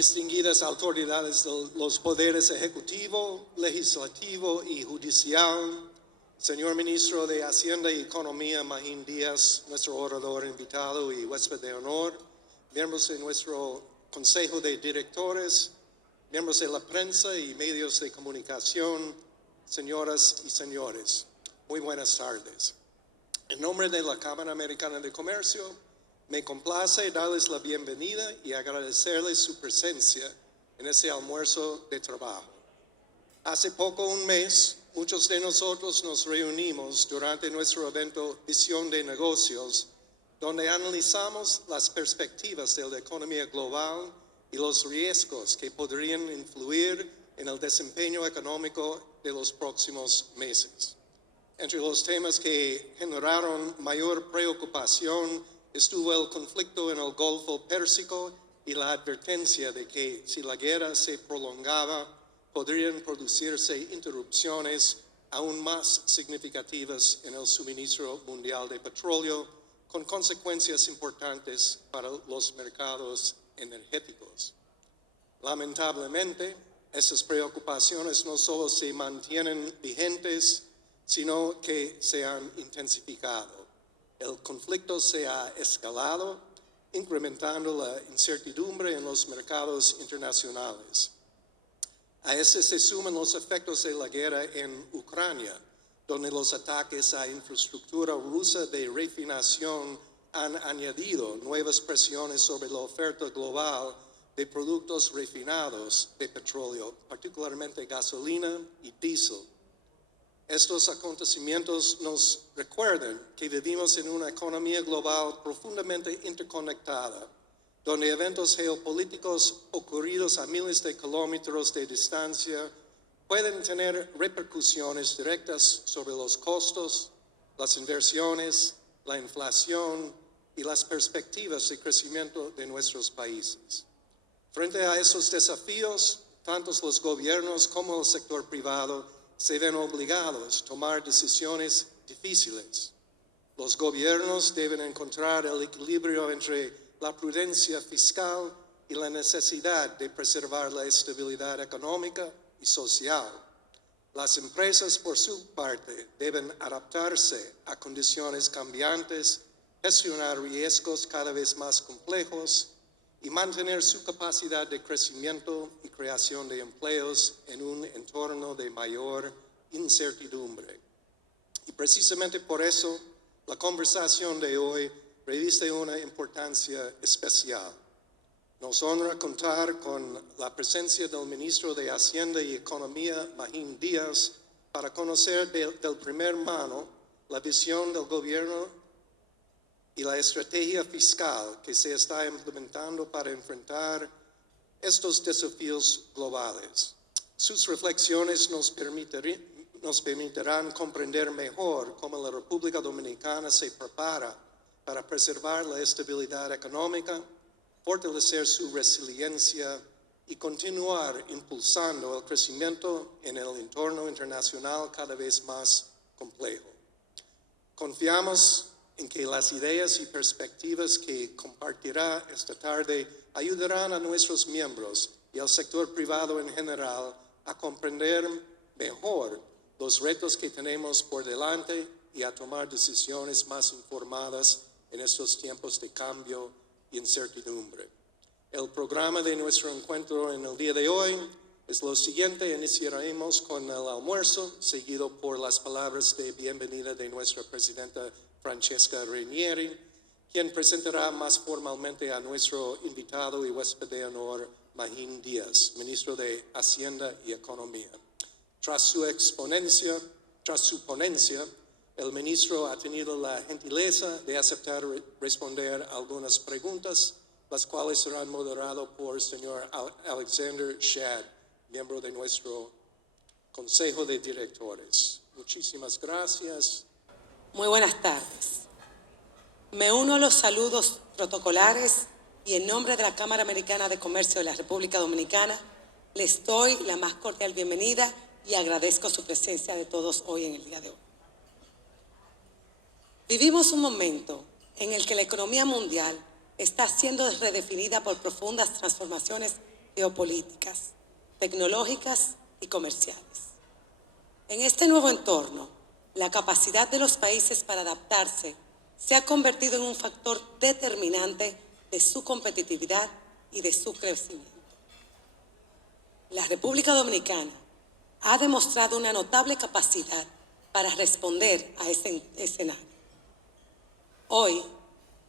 distinguidas autoridades de los poderes ejecutivo, legislativo y judicial, señor ministro de Hacienda y Economía, Magín Díaz, nuestro orador invitado y huésped de honor, miembros de nuestro Consejo de Directores, miembros de la prensa y medios de comunicación, señoras y señores, muy buenas tardes. En nombre de la Cámara Americana de Comercio, me complace darles la bienvenida y agradecerles su presencia en este almuerzo de trabajo. Hace poco un mes, muchos de nosotros nos reunimos durante nuestro evento Visión de Negocios, donde analizamos las perspectivas de la economía global y los riesgos que podrían influir en el desempeño económico de los próximos meses. Entre los temas que generaron mayor preocupación estuvo el conflicto en el Golfo Pérsico y la advertencia de que si la guerra se prolongaba, podrían producirse interrupciones aún más significativas en el suministro mundial de petróleo, con consecuencias importantes para los mercados energéticos. Lamentablemente, esas preocupaciones no solo se mantienen vigentes, sino que se han intensificado. El conflicto se ha escalado, incrementando la incertidumbre en los mercados internacionales. A este se suman los efectos de la guerra en Ucrania, donde los ataques a infraestructura rusa de refinación han añadido nuevas presiones sobre la oferta global de productos refinados de petróleo, particularmente gasolina y diésel. Estos acontecimientos nos recuerdan que vivimos en una economía global profundamente interconectada, donde eventos geopolíticos ocurridos a miles de kilómetros de distancia pueden tener repercusiones directas sobre los costos, las inversiones, la inflación y las perspectivas de crecimiento de nuestros países. Frente a esos desafíos, tanto los gobiernos como el sector privado se ven obligados a tomar decisiones difíciles. Los gobiernos deben encontrar el equilibrio entre la prudencia fiscal y la necesidad de preservar la estabilidad económica y social. Las empresas, por su parte, deben adaptarse a condiciones cambiantes, gestionar riesgos cada vez más complejos y mantener su capacidad de crecimiento y creación de empleos en un entorno de mayor incertidumbre. Y precisamente por eso, la conversación de hoy reviste una importancia especial. Nos honra contar con la presencia del ministro de Hacienda y Economía, Magín Díaz, para conocer del primer mano la visión del gobierno y la estrategia fiscal que se está implementando para enfrentar estos desafíos globales. Sus reflexiones nos permitirán comprender mejor cómo la República Dominicana se prepara para preservar la estabilidad económica, fortalecer su resiliencia y continuar impulsando el crecimiento en el entorno internacional cada vez más complejo. Confiamos en que las ideas y perspectivas que compartirá esta tarde ayudarán a nuestros miembros y al sector privado en general a comprender mejor los retos que tenemos por delante y a tomar decisiones más informadas en estos tiempos de cambio y incertidumbre. El programa de nuestro encuentro en el día de hoy es lo siguiente. Iniciaremos con el almuerzo, seguido por las palabras de bienvenida de nuestra presidenta Francesca Ranieri, quien presentará más formalmente a nuestro invitado y huésped de honor, Magín Díaz, ministro de Hacienda y Economía. Tras su ponencia, el ministro ha tenido la gentileza de aceptar responder algunas preguntas, las cuales serán moderadas por el señor Alexander Shad, miembro de nuestro Consejo de Directores. Muchísimas gracias. Muy buenas tardes. Me uno a los saludos protocolares y en nombre de la Cámara Americana de Comercio de la República Dominicana les doy la más cordial bienvenida y agradezco su presencia de todos hoy en el día de hoy. Vivimos un momento en el que la economía mundial está siendo redefinida por profundas transformaciones geopolíticas, tecnológicas y comerciales. En este nuevo entorno, la capacidad de los países para adaptarse se ha convertido en un factor determinante de su competitividad y de su crecimiento. La República Dominicana ha demostrado una notable capacidad para responder a ese escenario. Hoy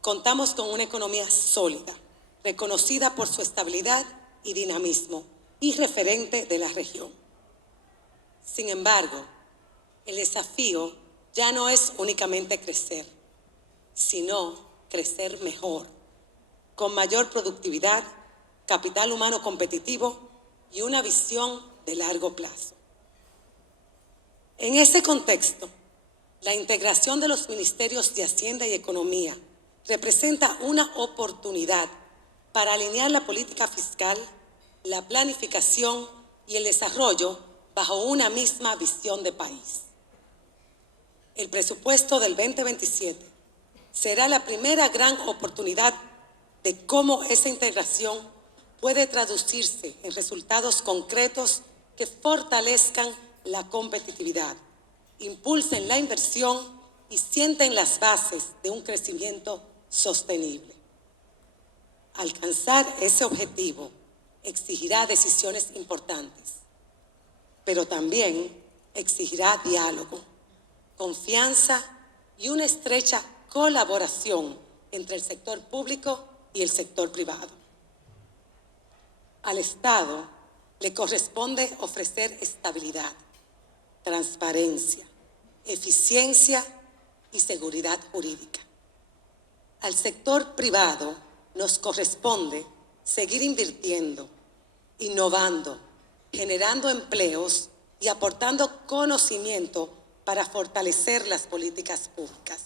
contamos con una economía sólida, reconocida por su estabilidad y dinamismo y referente de la región. Sin embargo, el desafío ya no es únicamente crecer, sino crecer mejor, con mayor productividad, capital humano competitivo y una visión de largo plazo. En ese contexto, la integración de los ministerios de Hacienda y Economía representa una oportunidad para alinear la política fiscal, la planificación y el desarrollo bajo una misma visión de país. El presupuesto del 2027 será la primera gran oportunidad de cómo esa integración puede traducirse en resultados concretos que fortalezcan la competitividad, impulsen la inversión y sienten las bases de un crecimiento sostenible. Alcanzar ese objetivo exigirá decisiones importantes, pero también exigirá diálogo, confianza y una estrecha colaboración entre el sector público y el sector privado. Al Estado le corresponde ofrecer estabilidad, transparencia, eficiencia y seguridad jurídica. Al sector privado nos corresponde seguir invirtiendo, innovando, generando empleos y aportando conocimiento para fortalecer las políticas públicas.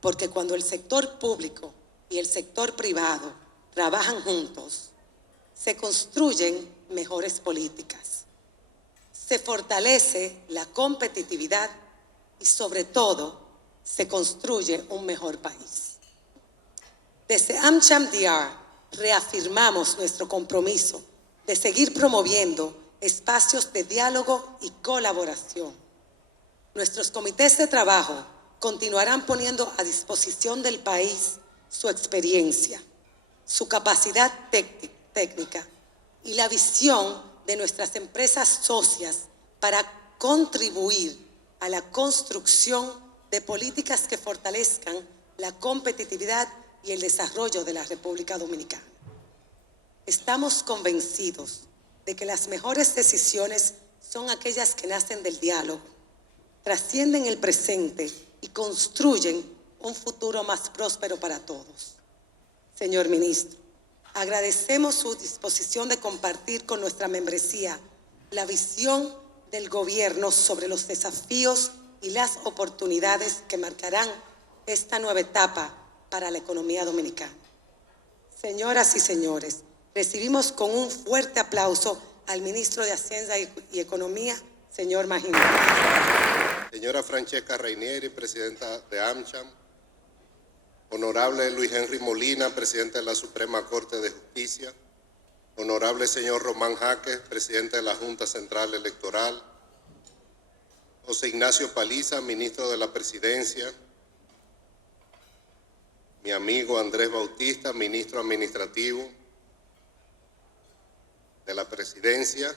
Porque cuando el sector público y el sector privado trabajan juntos, se construyen mejores políticas, se fortalece la competitividad y sobre todo se construye un mejor país. Desde AmCham DR reafirmamos nuestro compromiso de seguir promoviendo espacios de diálogo y colaboración. Nuestros comités de trabajo continuarán poniendo a disposición del país su experiencia, su capacidad técnica y la visión de nuestras empresas socias para contribuir a la construcción de políticas que fortalezcan la competitividad y el desarrollo de la República Dominicana. Estamos convencidos de que las mejores decisiones son aquellas que nacen del diálogo, trascienden el presente y construyen un futuro más próspero para todos. Señor Ministro, agradecemos su disposición de compartir con nuestra membresía la visión del Gobierno sobre los desafíos y las oportunidades que marcarán esta nueva etapa para la economía dominicana. Señoras y señores, recibimos con un fuerte aplauso al Ministro de Hacienda y Economía, señor Magín. Señora Francesca Rainieri, presidenta de AmCham. Honorable Luis Henry Molina, presidente de la Suprema Corte de Justicia. Honorable señor Román Jaques, presidente de la Junta Central Electoral. José Ignacio Paliza, ministro de la Presidencia. Mi amigo Andrés Bautista, ministro administrativo de la Presidencia.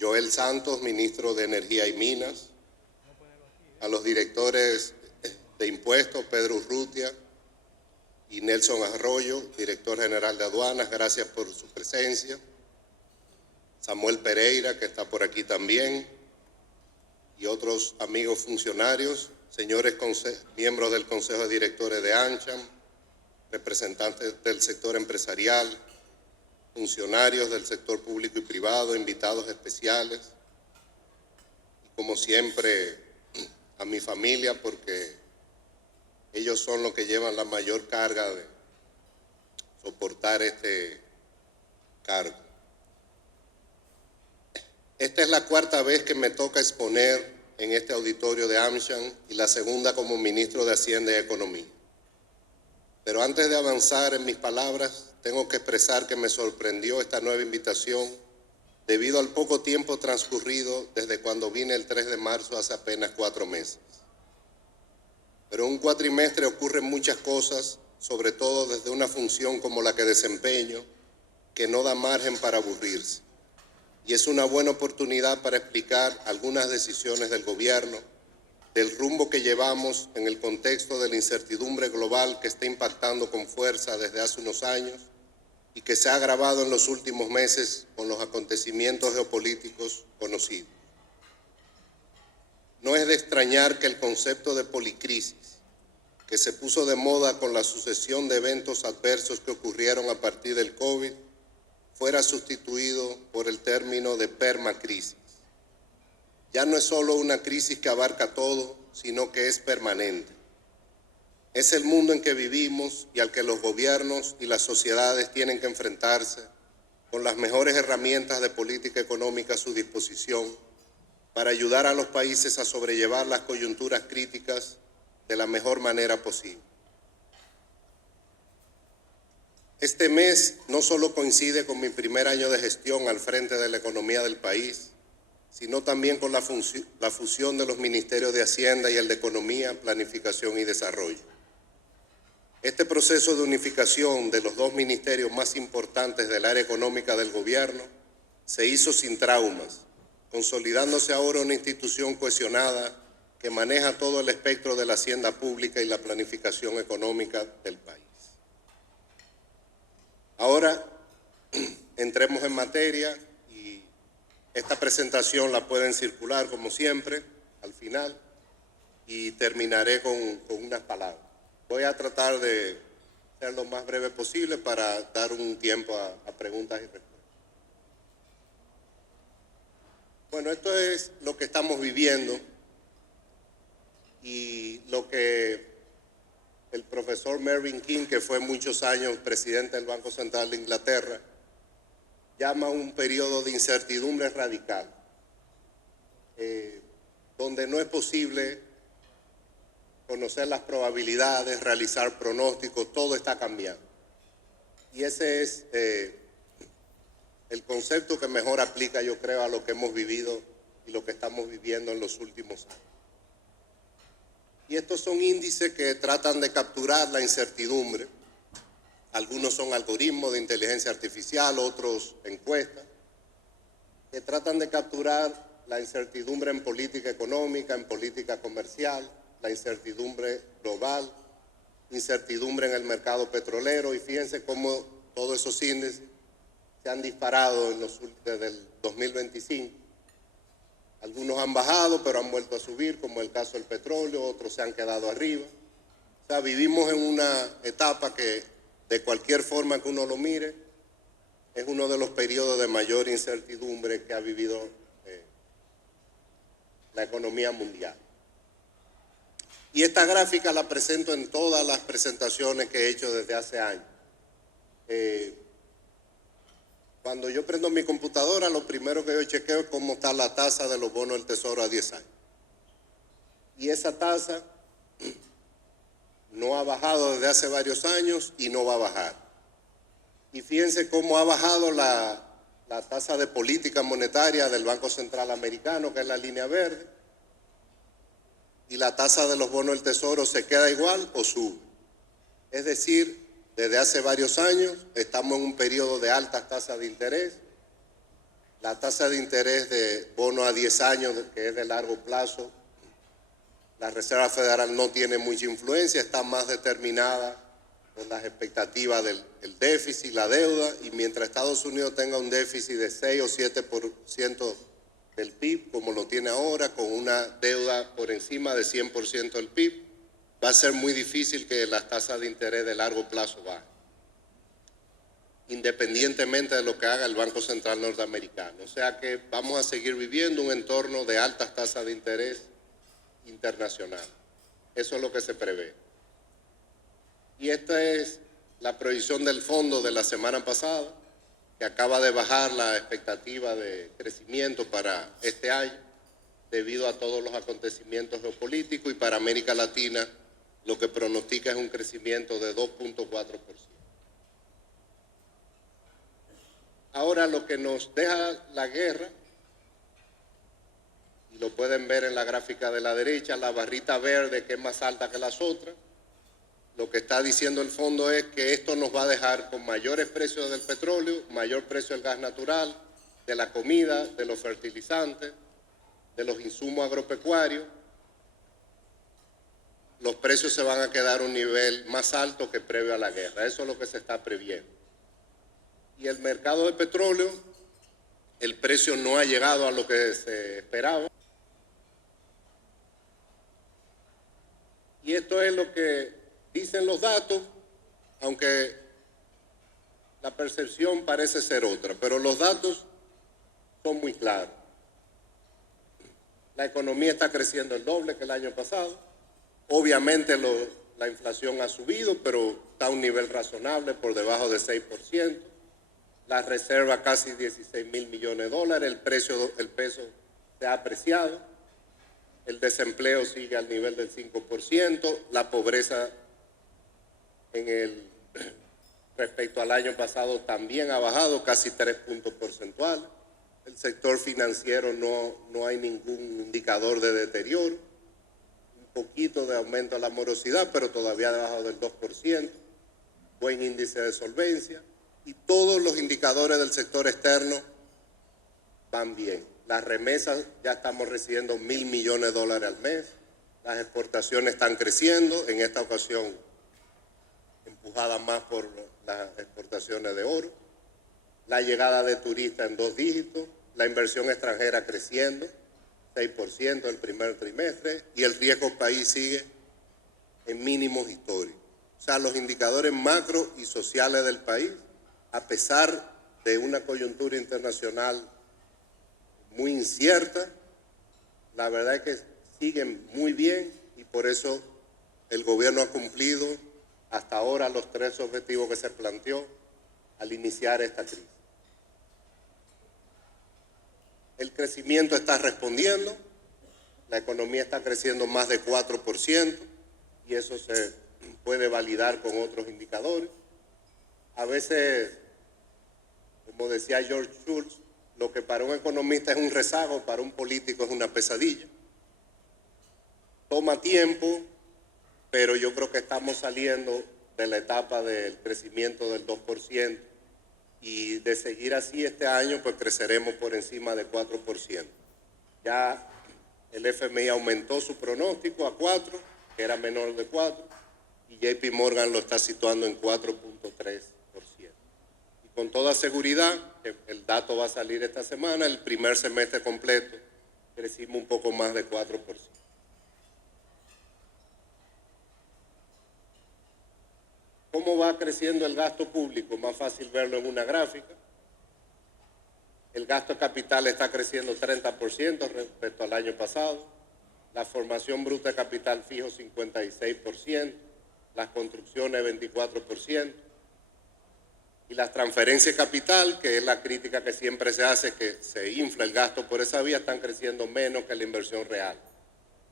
Joel Santos, ministro de Energía y Minas. A los directores de Impuestos, Pedro Urrutia y Nelson Arroyo, director general de Aduanas, gracias por su presencia. Samuel Pereira, que está por aquí también, y otros amigos funcionarios, señores miembros del Consejo de Directores de AmCham, representantes del sector empresarial, funcionarios del sector público y privado, invitados especiales, y como siempre a mi familia, porque ellos son los que llevan la mayor carga de soportar este cargo. Esta es la cuarta vez que me toca exponer en este auditorio de AmCham y la segunda como ministro de Hacienda y Economía. Pero antes de avanzar en mis palabras, tengo que expresar que me sorprendió esta nueva invitación debido al poco tiempo transcurrido desde cuando vine el 3 de marzo hace apenas 4 meses. Pero en un cuatrimestre ocurren muchas cosas, sobre todo desde una función como la que desempeño, que no da margen para aburrirse. Y es una buena oportunidad para explicar algunas decisiones del gobierno, del rumbo que llevamos en el contexto de la incertidumbre global que está impactando con fuerza desde hace unos años y que se ha agravado en los últimos meses con los acontecimientos geopolíticos conocidos. No es de extrañar que el concepto de policrisis, que se puso de moda con la sucesión de eventos adversos que ocurrieron a partir del COVID, fuera sustituido por el término de permacrisis. Ya no es solo una crisis que abarca todo, sino que es permanente. Es el mundo en que vivimos y al que los gobiernos y las sociedades tienen que enfrentarse con las mejores herramientas de política económica a su disposición para ayudar a los países a sobrellevar las coyunturas críticas de la mejor manera posible. Este mes no solo coincide con mi primer año de gestión al frente de la economía del país, sino también con la fusión de los ministerios de Hacienda y el de Economía, Planificación y Desarrollo. Este proceso de unificación de los dos ministerios más importantes del área económica del gobierno se hizo sin traumas, consolidándose ahora una institución cohesionada que maneja todo el espectro de la hacienda pública y la planificación económica del país. Ahora, entremos en materia y esta presentación la pueden circular como siempre al final y terminaré con unas palabras. Voy a tratar de ser lo más breve posible para dar un tiempo a preguntas y respuestas. Bueno, esto es lo que estamos viviendo y lo que el profesor Mervyn King, que fue muchos años presidente del Banco Central de Inglaterra, llama un periodo de incertidumbre radical, donde no es posible conocer las probabilidades, realizar pronósticos, todo está cambiando. Y ese es el concepto que mejor aplica, yo creo, a lo que hemos vivido y lo que estamos viviendo en los últimos años. Y estos son índices que tratan de capturar la incertidumbre. Algunos son algoritmos de inteligencia artificial, otros encuestas, que tratan de capturar la incertidumbre en política económica, en política comercial, la incertidumbre global, incertidumbre en el mercado petrolero, y fíjense cómo todos esos índices se han disparado desde el 2025. Algunos han bajado, pero han vuelto a subir, como el caso del petróleo, otros se han quedado arriba. O sea, vivimos en una etapa que, de cualquier forma que uno lo mire, es uno de los periodos de mayor incertidumbre que ha vivido la economía mundial. Y esta gráfica la presento en todas las presentaciones que he hecho desde hace años. Cuando yo prendo mi computadora, lo primero que yo chequeo es cómo está la tasa de los bonos del Tesoro a 10 años. Y esa tasa no ha bajado desde hace varios años y no va a bajar. Y fíjense cómo ha bajado la tasa de política monetaria del Banco Central Americano, que es la línea verde, y la tasa de los bonos del Tesoro se queda igual o sube. Es decir, desde hace varios años estamos en un periodo de altas tasas de interés. La tasa de interés de bono a 10 años, que es de largo plazo, la Reserva Federal no tiene mucha influencia, está más determinada por las expectativas del déficit, la deuda, y mientras Estados Unidos tenga un déficit de 6 o 7% del PIB, como lo tiene ahora, con una deuda por encima de 100% del PIB, va a ser muy difícil que las tasas de interés de largo plazo bajen, independientemente de lo que haga el Banco Central norteamericano. O sea que vamos a seguir viviendo un entorno de altas tasas de interés internacional. Eso es lo que se prevé. Y esta es la proyección del fondo de la semana pasada, que acaba de bajar la expectativa de crecimiento para este año, debido a todos los acontecimientos geopolíticos, y para América Latina lo que pronostica es un crecimiento de 2.4%. Ahora lo que nos deja la guerra, y lo pueden ver en la gráfica de la derecha, la barrita verde que es más alta que las otras, lo que está diciendo el fondo es que esto nos va a dejar con mayores precios del petróleo, mayor precio del gas natural, de la comida, de los fertilizantes, de los insumos agropecuarios. Los precios se van a quedar a un nivel más alto que previo a la guerra. Eso es lo que se está previendo. Y el mercado de petróleo, el precio no ha llegado a lo que se esperaba. Y esto es lo que dicen los datos, aunque la percepción parece ser otra, pero los datos son muy claros. La economía está creciendo el doble que el año pasado. Obviamente la inflación ha subido, pero está a un nivel razonable, por debajo de 6%. La reserva casi 16.000 millones de dólares, el peso se ha apreciado, el desempleo sigue al nivel del 5%, la pobreza respecto al año pasado también ha bajado casi 3 puntos porcentuales. El sector financiero no hay ningún indicador de deterioro, un poquito de aumento de la morosidad, pero todavía debajo del 2%, buen índice de solvencia, y todos los indicadores del sector externo van bien. Las remesas, ya estamos recibiendo 1.000 millones de dólares al mes, las exportaciones están creciendo, en esta ocasión empujada más por las exportaciones de oro, la llegada de turistas en 2 dígitos, la inversión extranjera creciendo, 6% el primer trimestre, y el riesgo país sigue en mínimos históricos. O sea, los indicadores macro y sociales del país, a pesar de una coyuntura internacional muy incierta, la verdad es que siguen muy bien y por eso el gobierno ha cumplido hasta ahora los 3 objetivos que se planteó al iniciar esta crisis. El crecimiento está respondiendo, la economía está creciendo más de 4% y eso se puede validar con otros indicadores. A veces, como decía George Shultz, lo que para un economista es un rezago, para un político es una pesadilla. Toma tiempo, pero yo creo que estamos saliendo de la etapa del crecimiento del 2% y de seguir así este año, pues creceremos por encima de 4%. Ya el FMI aumentó su pronóstico a 4, que era menor de 4, y JP Morgan lo está situando en 4.3%. Y con toda seguridad, el dato va a salir esta semana, el primer semestre completo crecimos un poco más de 4%. ¿Cómo va creciendo el gasto público? Más fácil verlo en una gráfica. El gasto capital está creciendo 30% respecto al año pasado. La formación bruta de capital fijo 56%. Las construcciones 24%. Y las transferencias de capital, que es la crítica que siempre se hace, que se infla el gasto por esa vía, están creciendo menos que la inversión real.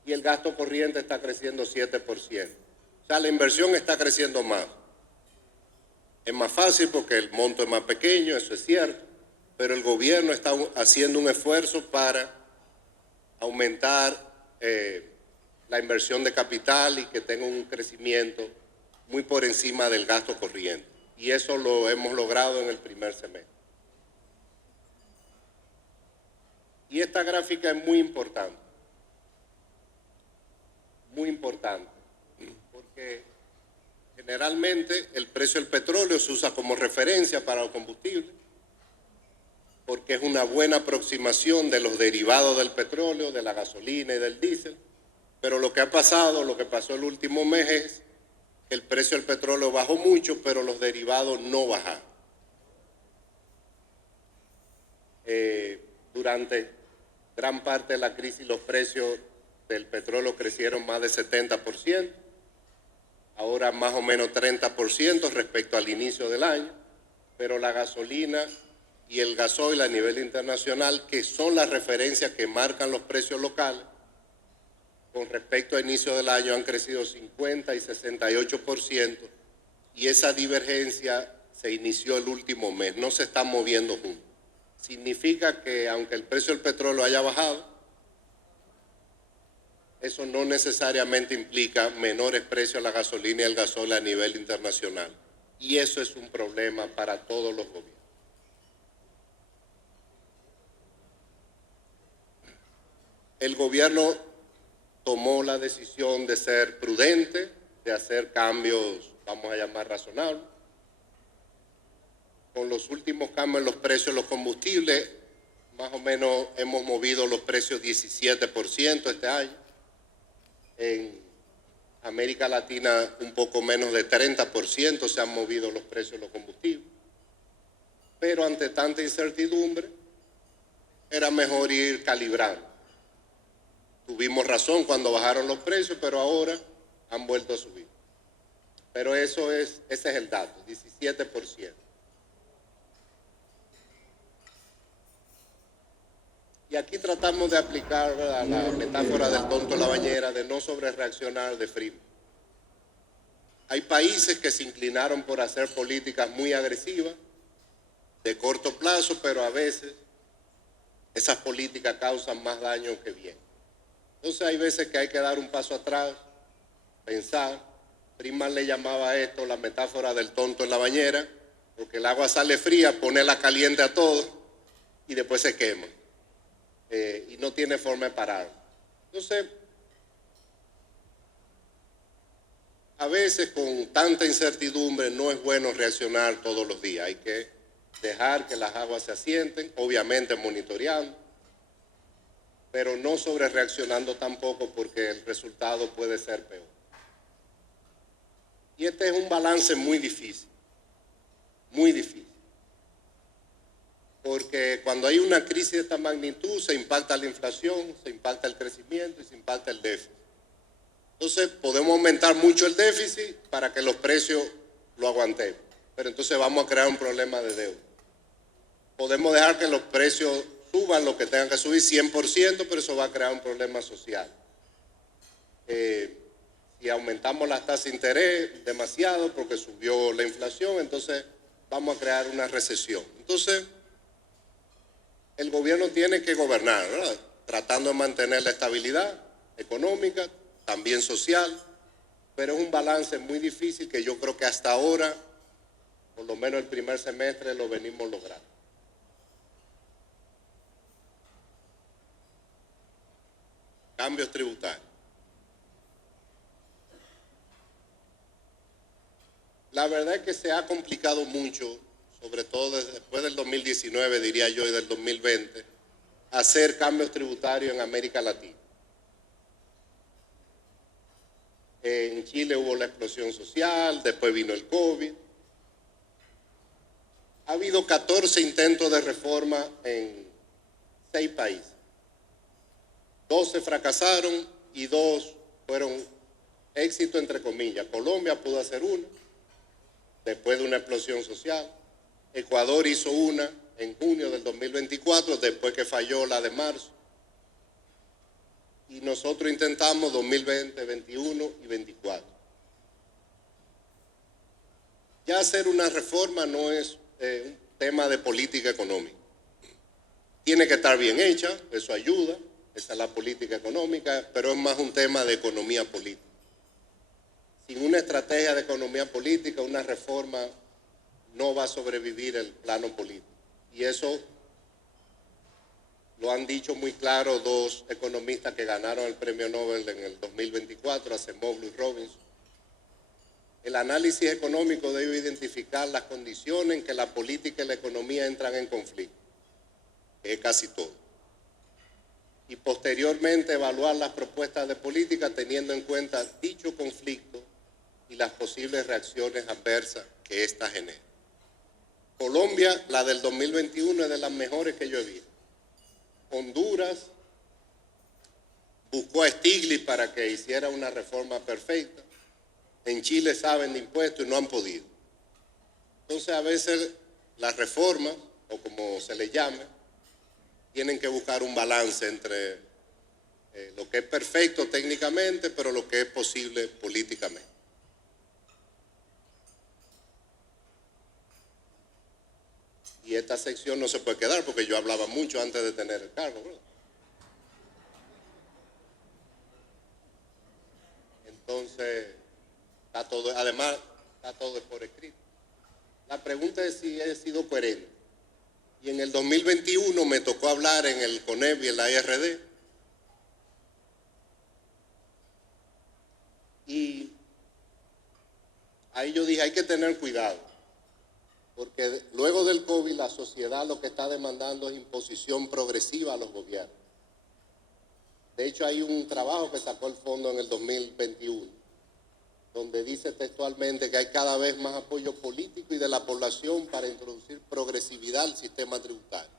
Y el gasto corriente está creciendo 7%. O sea, la inversión está creciendo más. Es más fácil porque el monto es más pequeño, eso es cierto, pero el gobierno está haciendo un esfuerzo para aumentar la inversión de capital y que tenga un crecimiento muy por encima del gasto corriente. Y eso lo hemos logrado en el primer semestre. Y esta gráfica es muy importante, porque generalmente el precio del petróleo se usa como referencia para los combustibles, porque es una buena aproximación de los derivados del petróleo, de la gasolina y del diésel, pero lo que ha pasado, lo que pasó el último mes es que el precio del petróleo bajó mucho, pero los derivados no bajaron. Durante gran parte de la crisis los precios del petróleo crecieron más de 70%, ahora más o menos 30% respecto al inicio del año, pero la gasolina y el gasoil a nivel internacional, que son las referencias que marcan los precios locales, con respecto a inicio del año han crecido 50 y 68%, y esa divergencia se inició el último mes, no se están moviendo juntos. Significa que aunque el precio del petróleo haya bajado, eso no necesariamente implica menores precios a la gasolina y el gasol a nivel internacional. Y eso es un problema para todos los gobiernos. El gobierno tomó la decisión de ser prudente, de hacer cambios, vamos a llamar razonables. Con los últimos cambios en los precios de los combustibles, más o menos hemos movido los precios 17% este año. En América Latina un poco menos de 30% se han movido los precios de los combustibles. Pero ante tanta incertidumbre, era mejor ir calibrando. Tuvimos razón cuando bajaron los precios, pero ahora han vuelto a subir. Pero ese es el dato, 17%. Y aquí tratamos de aplicar a la metáfora del tonto en la bañera, de no sobrereaccionar de frío. Hay países que se inclinaron por hacer políticas muy agresivas, de corto plazo, pero a veces esas políticas causan más daño que bien. Entonces hay veces que hay que dar un paso atrás, pensar. Friedman le llamaba a esto la metáfora del tonto en la bañera, porque el agua sale fría, ponerla caliente a todo y después se quema. Y no tiene forma de parar. Entonces, a veces con tanta incertidumbre no es bueno reaccionar todos los días. Hay que dejar que las aguas se asienten, obviamente monitoreando, pero no sobrereaccionando tampoco porque el resultado puede ser peor. Y este es un balance muy difícil, porque cuando hay una crisis de esta magnitud se impacta la inflación, se impacta el crecimiento y se impacta el déficit. Entonces podemos aumentar mucho el déficit para que los precios lo aguantemos, pero entonces vamos a crear un problema de deuda. Podemos dejar que los precios suban lo que tengan que subir 100%, pero eso va a crear un problema social. Si aumentamos las tasas de interés demasiado porque subió la inflación, entonces vamos a crear una recesión. Entonces, el gobierno tiene que gobernar, ¿verdad? Tratando de mantener la estabilidad económica, también social, pero es un balance muy difícil que yo creo que hasta ahora, por lo menos el primer semestre, lo venimos logrando. Cambios tributarios. La verdad es que se ha complicado mucho, sobre todo después del 2019, diría yo, y del 2020, hacer cambios tributarios en América Latina. En Chile hubo la explosión social, después vino el COVID. Ha habido 14 intentos de reforma en 6 países. 12 fracasaron y 2 fueron éxito entre comillas. Colombia pudo hacer una después de una explosión social. Ecuador hizo una en junio del 2024, después que falló la de marzo. Y nosotros intentamos 2020, 21 y 24. Ya hacer una reforma no es un tema de política económica. Tiene que estar bien hecha, eso ayuda, esa es la política económica, pero es más un tema de economía política. Sin una estrategia de economía política, una reforma no va a sobrevivir el plano político. Y eso lo han dicho muy claro 2 economistas que ganaron el premio Nobel en el 2024, Acemoglu y Robinson. El análisis económico debe identificar las condiciones en que la política y la economía entran en conflicto, que es casi todo. Y posteriormente evaluar las propuestas de política teniendo en cuenta dicho conflicto y las posibles reacciones adversas que ésta genera. Colombia, la del 2021, es de las mejores que yo he visto. Honduras buscó a Stiglitz para que hiciera una reforma perfecta. En Chile saben de impuestos y no han podido. Entonces, a veces las reformas, o como se les llame, tienen que buscar un balance entre lo que es perfecto técnicamente, pero lo que es posible políticamente. esta sección no se puede quedar porque yo hablaba mucho antes de tener el cargo, ¿verdad? Entonces, está todo, además, está todo por escrito. La pregunta es si he sido coherente. Y en el 2021 me tocó hablar en el CONEP y en la IRD. Y ahí yo dije, hay que tener cuidado, porque luego del COVID la sociedad lo que está demandando es imposición progresiva a los gobiernos. De hecho, hay un trabajo que sacó el fondo en el 2021, donde dice textualmente que hay cada vez más apoyo político y de la población para introducir progresividad al sistema tributario.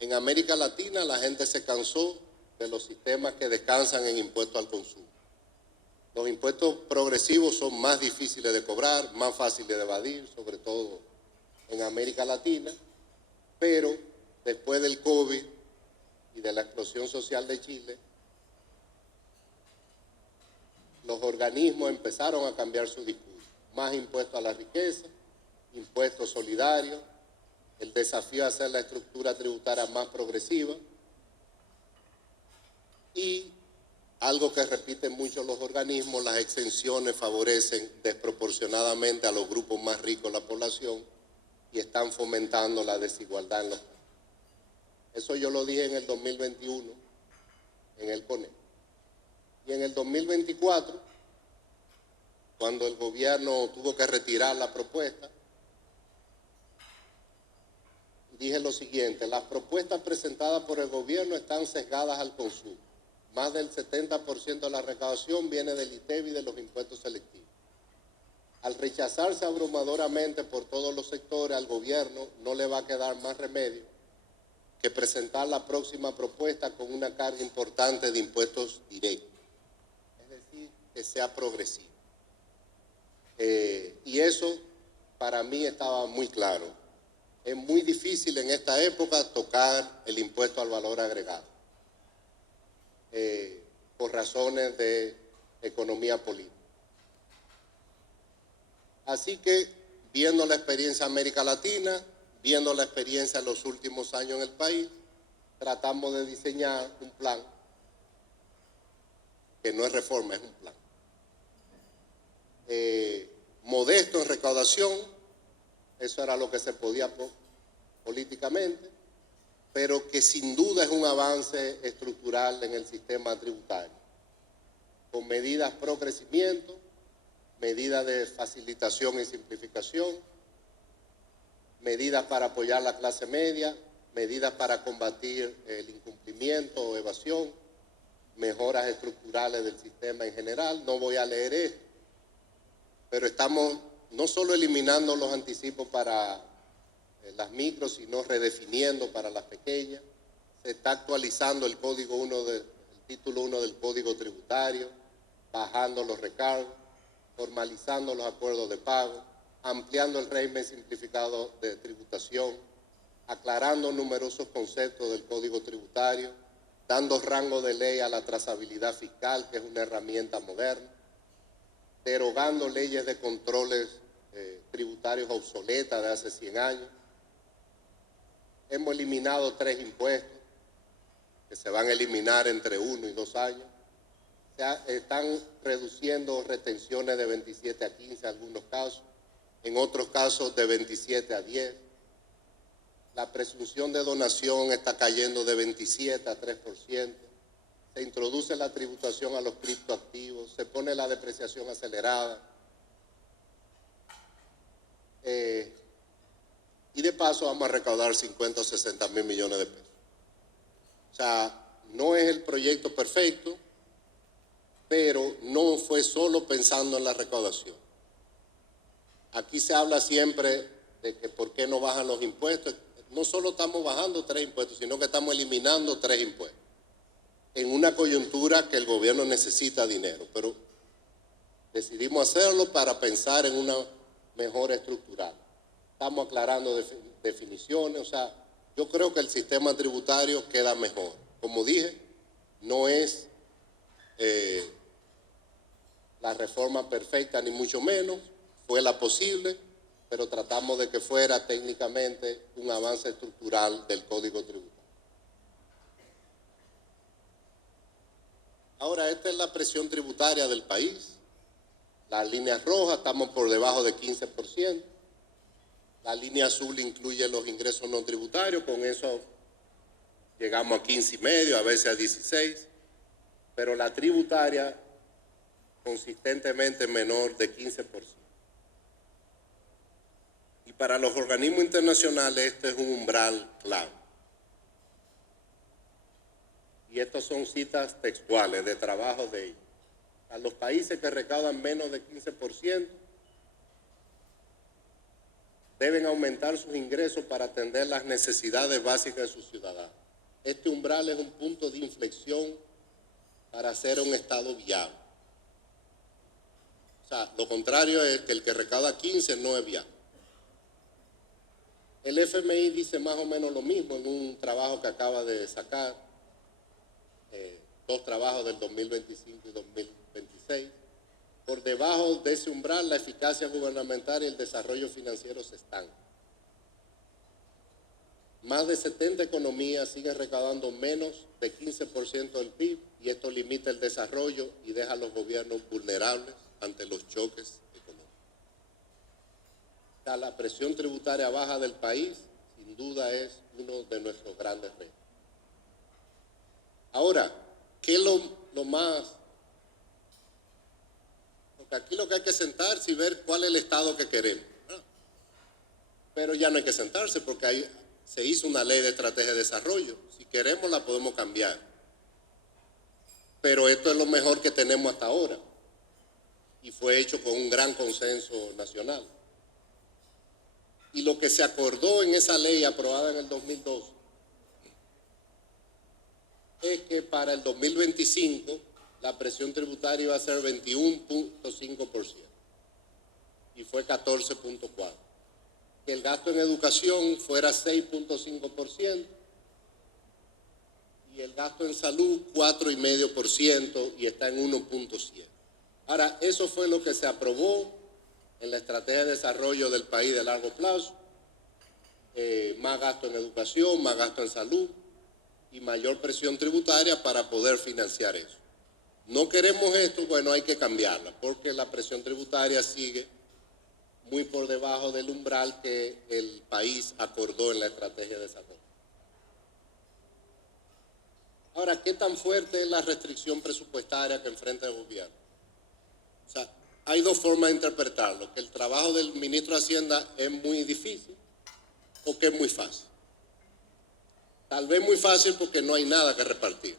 En América Latina la gente se cansó de los sistemas que descansan en impuestos al consumo. Los impuestos progresivos son más difíciles de cobrar, más fáciles de evadir, sobre todo en América Latina, pero después del COVID y de la explosión social de Chile, los organismos empezaron a cambiar su discurso. Más impuestos a la riqueza, impuestos solidarios, el desafío a hacer la estructura tributaria más progresiva y algo que repiten mucho los organismos, las exenciones favorecen desproporcionadamente a los grupos más ricos de la población y están fomentando la desigualdad en los países. Eso yo lo dije en el 2021 en el CONEP. Y en el 2024, cuando el gobierno tuvo que retirar la propuesta, dije lo siguiente: las propuestas presentadas por el gobierno están sesgadas al consumo. Más del 70% de la recaudación viene del ITEVI y de los impuestos selectivos. Al rechazarse abrumadoramente por todos los sectores, al gobierno no le va a quedar más remedio que presentar la próxima propuesta con una carga importante de impuestos directos, es decir, que sea progresivo. Y eso para mí estaba muy claro. Es muy difícil en esta época tocar el impuesto al valor agregado, por razones de economía política. Así que, viendo la experiencia en América Latina, viendo la experiencia en los últimos años en el país, tratamos de diseñar un plan, que no es reforma, es un plan. Modesto en recaudación, eso era lo que se podía políticamente, pero que sin duda es un avance estructural en el sistema tributario, con medidas pro crecimiento, medidas de facilitación y simplificación, medidas para apoyar la clase media, medidas para combatir el incumplimiento o evasión, mejoras estructurales del sistema en general. No voy a leer esto, pero estamos no solo eliminando los anticipos para las micros, sino redefiniendo para las pequeñas. Se está actualizando el título 1 del Código Tributario, bajando los recargos, formalizando los acuerdos de pago, ampliando el régimen simplificado de tributación, aclarando numerosos conceptos del Código Tributario, dando rango de ley a la trazabilidad fiscal, que es una herramienta moderna, derogando leyes de controles tributarios obsoletas de hace 100 años. Hemos eliminado 3 impuestos que se van a eliminar entre 1 y 2 años. Están reduciendo retenciones de 27 a 15 en algunos casos, en otros casos de 27 a 10. La presunción de donación está cayendo de 27 a 3%. Se introduce la tributación a los criptoactivos, se pone la depreciación acelerada. Y de paso vamos a recaudar 50 o 60 mil millones de pesos. O sea, no es el proyecto perfecto, pero no fue solo pensando en la recaudación. Aquí se habla siempre de que por qué no bajan los impuestos. No solo estamos bajando 3 impuestos, sino que estamos eliminando 3 impuestos en una coyuntura que el gobierno necesita dinero, pero decidimos hacerlo para pensar en una mejora estructural. Estamos aclarando definiciones, o sea, yo creo que el sistema tributario queda mejor. Como dije, no es la reforma perfecta, ni mucho menos, fue la posible. pero tratamos de que fuera técnicamente un avance estructural del Código Tributario. Ahora, esta es la presión tributaria del país. Las líneas rojas, estamos por debajo de 15%. La línea azul incluye los ingresos no tributarios, con eso llegamos a 15,5%, a veces a 16%, pero la tributaria consistentemente menor de 15%. Y para los organismos internacionales este es un umbral clave. Y estas son citas textuales de trabajo de ellos. A los países que recaudan menos de 15% deben aumentar sus ingresos para atender las necesidades básicas de sus ciudadanos. Este umbral es un punto de inflexión para hacer un Estado viable. O sea, lo contrario es que el que recauda 15 no es viable. El FMI dice más o menos lo mismo en un trabajo que acaba de sacar, dos trabajos del 2025 y 2026. Por debajo de ese umbral, la eficacia gubernamental y el desarrollo financiero se estancan. Más de 70 economías siguen recaudando menos de 15% del PIB y esto limita el desarrollo y deja a los gobiernos vulnerables ante los choques económicos. La presión tributaria baja del país, sin duda, es uno de nuestros grandes retos. Ahora, ¿qué es lo más? Porque aquí lo que hay que sentarse y ver cuál es el Estado que queremos. Pero ya no hay que sentarse porque se hizo una ley de estrategia de desarrollo. Si queremos la podemos cambiar. Pero esto es lo mejor que tenemos hasta ahora. Y fue hecho con un gran consenso nacional. Y lo que se acordó en esa ley aprobada en el 2012 es que para el 2025 la presión tributaria iba a ser 21.5% y fue 14.4%. Que el gasto en educación fuera 6.5% y el gasto en salud 4,5% y está en 1.7%. Ahora, eso fue lo que se aprobó en la estrategia de desarrollo del país de largo plazo. Más gasto en educación, más gasto en salud y mayor presión tributaria para poder financiar eso. No queremos esto, bueno, hay que cambiarla, porque la presión tributaria sigue muy por debajo del umbral que el país acordó en la estrategia de desarrollo. Ahora, ¿qué tan fuerte es la restricción presupuestaria que enfrenta el gobierno? O sea, hay dos formas de interpretarlo, que el trabajo del ministro de Hacienda es muy difícil o que es muy fácil. Tal vez muy fácil porque no hay nada que repartir.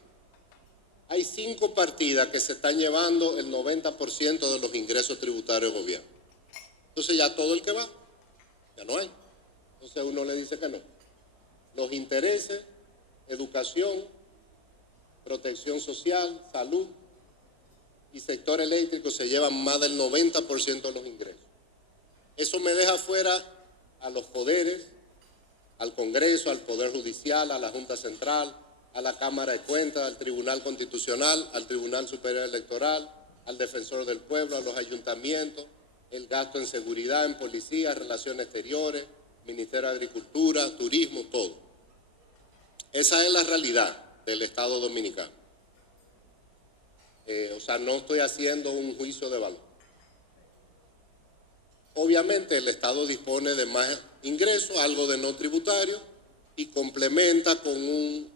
Hay 5 partidas que se están llevando el 90% de los ingresos tributarios del gobierno. Entonces ya todo el que va, ya no hay. Entonces uno le dice que no. Los intereses, educación, protección social, salud y sector eléctrico se llevan más del 90% de los ingresos. Eso me deja fuera a los poderes, al Congreso, al Poder Judicial, a la Junta Central, a la Cámara de Cuentas, al Tribunal Constitucional, al Tribunal Superior Electoral, al Defensor del Pueblo, a los ayuntamientos, el gasto en seguridad, en policía, relaciones exteriores, Ministerio de Agricultura, turismo, todo. Esa es la realidad del Estado dominicano. O sea, no estoy haciendo un juicio de valor. Obviamente el Estado dispone de más ingresos, algo de no tributario, y complementa con un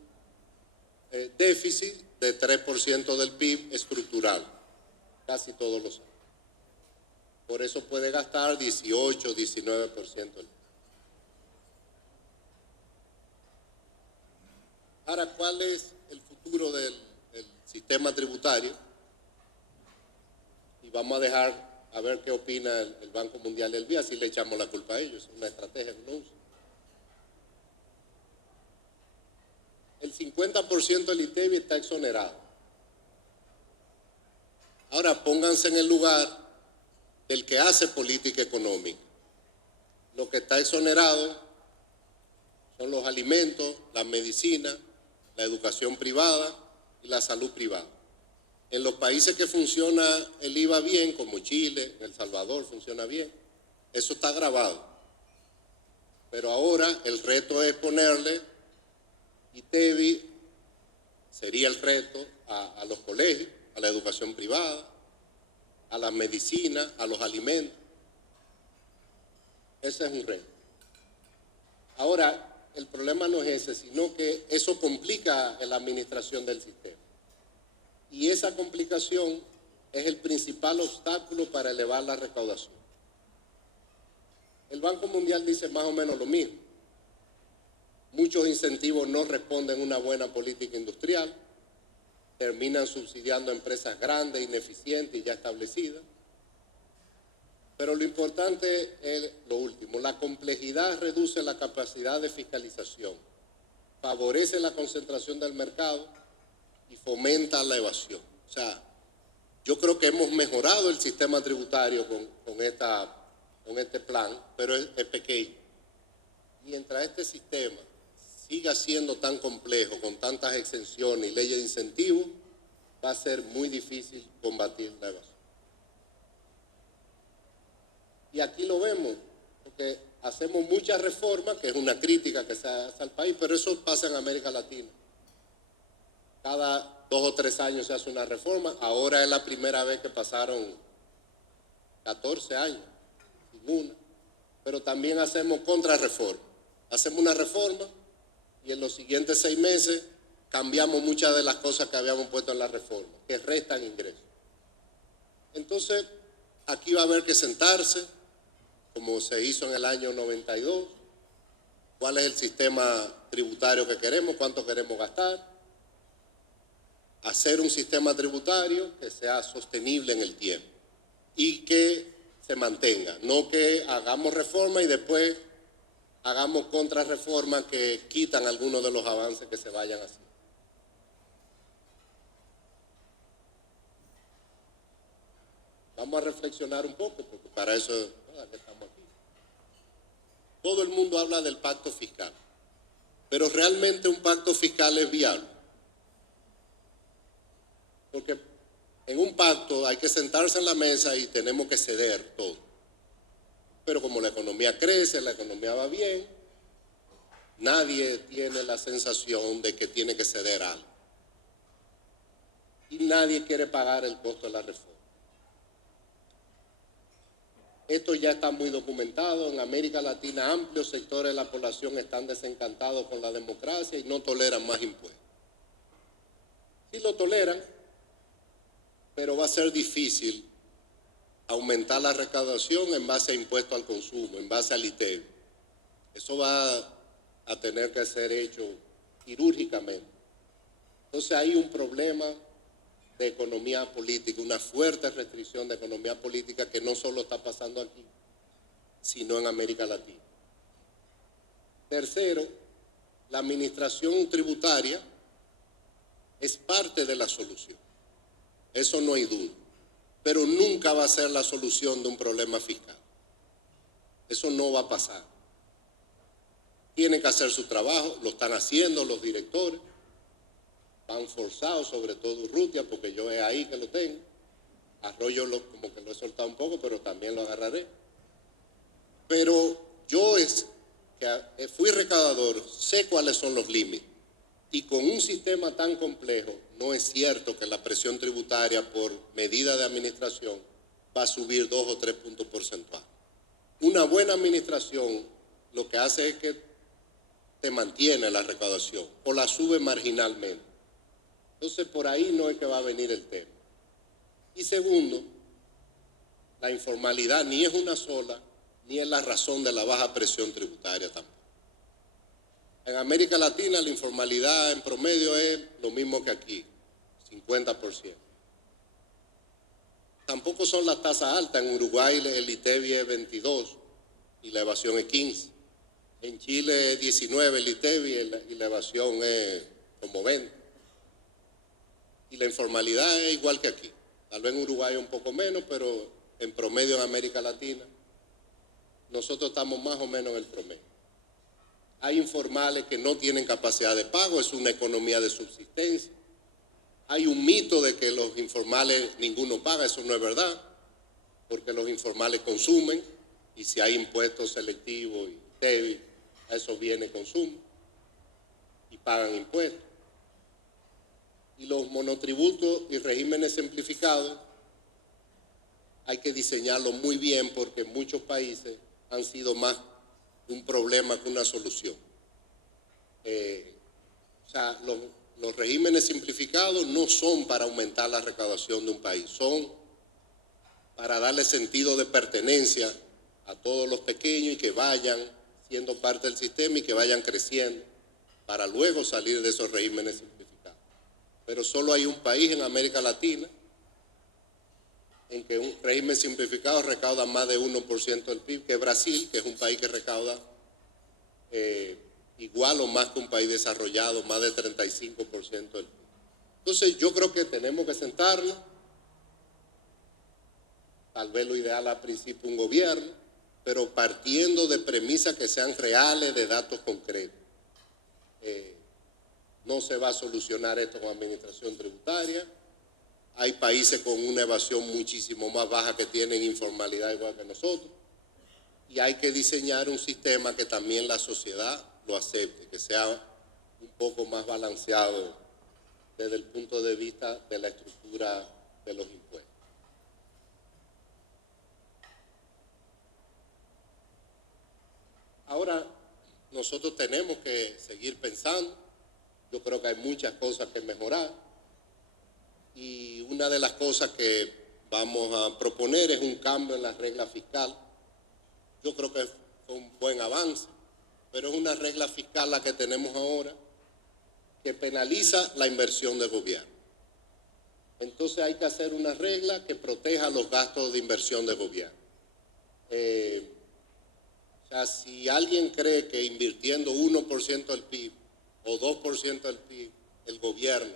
déficit de 3% del PIB estructural, casi todos los años. Por eso puede gastar 18, 19% del PIB. Ahora, ¿cuál es el futuro del sistema tributario? Y vamos a dejar a ver qué opina el Banco Mundial del BID, así le echamos la culpa a ellos, es una estrategia que no usan. El 50% del ITEVI está exonerado. Ahora pónganse en el lugar del que hace política económica. Lo que está exonerado son los alimentos, la medicina, la educación privada y la salud privada. En los países que funciona el IVA bien, como Chile, El Salvador funciona bien, Eso está grabado. Pero ahora el reto es ponerle ITEVI, sería el reto a los colegios, a la educación privada, a la medicina, a los alimentos. Ese es un reto. Ahora, el problema no es ese, sino que eso complica la administración del sistema. Y esa complicación es el principal obstáculo para elevar la recaudación. El Banco Mundial dice más o menos lo mismo. Muchos incentivos no responden a una buena política industrial, terminan subsidiando empresas grandes, ineficientes y ya establecidas. Pero lo importante es lo último, la complejidad reduce la capacidad de fiscalización, favorece la concentración del mercado y fomenta la evasión. O sea, yo creo que hemos mejorado el sistema tributario con este plan, pero es pequeño. Mientras este sistema siga siendo tan complejo, con tantas exenciones y leyes de incentivos, va a ser muy difícil combatir la evasión. Y aquí lo vemos, porque hacemos muchas reformas, que es una crítica que se hace al país, pero eso pasa en América Latina. Cada 2 o 3 años se hace una reforma. Ahora es la primera vez que pasaron 14 años sin una. Pero también hacemos contrarreforma. Hacemos una reforma y en los siguientes 6 meses cambiamos muchas de las cosas que habíamos puesto en la reforma, que restan ingresos. Entonces, aquí va a haber que sentarse, como se hizo en el año 92, cuál es el sistema tributario que queremos, cuánto queremos gastar, hacer un sistema tributario que sea sostenible en el tiempo y que se mantenga, no que hagamos reforma y después hagamos contrarreformas que quitan algunos de los avances que se vayan haciendo. Vamos a reflexionar un poco, porque para eso estamos aquí. Todo el mundo habla del pacto fiscal, pero realmente un pacto fiscal es viable. Porque en un pacto hay que sentarse en la mesa y tenemos que ceder todo. Pero como la economía crece, la economía va bien, nadie tiene la sensación de que tiene que ceder algo. Y nadie quiere pagar el costo de la reforma. Esto ya está muy documentado. En América Latina, amplios sectores de la población están desencantados con la democracia y no toleran más impuestos. Sí lo toleran, pero va a ser difícil aumentar la recaudación en base a impuestos al consumo, en base al ITEVI. Eso va a tener que ser hecho quirúrgicamente. Entonces hay un problema de economía política, una fuerte restricción de economía política que no solo está pasando aquí, sino en América Latina. Tercero, la administración tributaria es parte de la solución. Eso no hay duda. Pero nunca va a ser la solución de un problema fiscal. Eso no va a pasar. Tienen que hacer su trabajo, lo están haciendo los directores. Van forzados, sobre todo Urrutia, porque yo es ahí que lo tengo. Arroyo como que lo he soltado un poco, pero también lo agarraré. Pero yo que fui recaudador, sé cuáles son los límites. Y con un sistema tan complejo, no es cierto que la presión tributaria por medida de administración va a subir 2 o 3 puntos porcentuales. Una buena administración lo que hace es que te mantiene la recaudación o la sube marginalmente. Entonces, por ahí no es que va a venir el tema. Y segundo, la informalidad ni es una sola, ni es la razón de la baja presión tributaria tampoco. En América Latina la informalidad en promedio es lo mismo que aquí, 50%. Tampoco son las tasas altas. En Uruguay el ITEVI es 22 y la evasión es 15. En Chile es 19 el ITEVI y la evasión es como 20. Y la informalidad es igual que aquí. Tal vez en Uruguay un poco menos, pero en promedio en América Latina nosotros estamos más o menos en el promedio. Hay informales que no tienen capacidad de pago, es una economía de subsistencia. Hay un mito de que los informales ninguno paga, eso no es verdad, porque los informales consumen y si hay impuestos selectivos y débiles, a eso viene consumo y pagan impuestos. Y los monotributos y regímenes simplificados hay que diseñarlos muy bien porque en muchos países han sido más un problema que una solución. O sea, los regímenes simplificados no son para aumentar la recaudación de un país, son para darle sentido de pertenencia a todos los pequeños y que vayan siendo parte del sistema y que vayan creciendo para luego salir de esos regímenes simplificados. Pero solo hay un país en América Latina en que un régimen simplificado recauda más de 1% del PIB, que es Brasil, que es un país que recauda igual o más que un país desarrollado, más de 35% del PIB. Entonces yo creo que tenemos que sentarnos, tal vez lo ideal al principio un gobierno, pero partiendo de premisas que sean reales, de datos concretos. No se va a solucionar esto con administración tributaria. Hay países con una evasión muchísimo más baja que tienen informalidad igual que nosotros. Y hay que diseñar un sistema que también la sociedad lo acepte, que sea un poco más balanceado desde el punto de vista de la estructura de los impuestos. Ahora, nosotros tenemos que seguir pensando. Yo creo que hay muchas cosas que mejorar. Y una de las cosas que vamos a proponer es un cambio en la regla fiscal. Yo creo que fue un buen avance, pero es una regla fiscal la que tenemos ahora que penaliza la inversión del gobierno. Entonces hay que hacer una regla que proteja los gastos de inversión del gobierno. O sea, si alguien cree que invirtiendo 1% del PIB o 2% del PIB, el gobierno,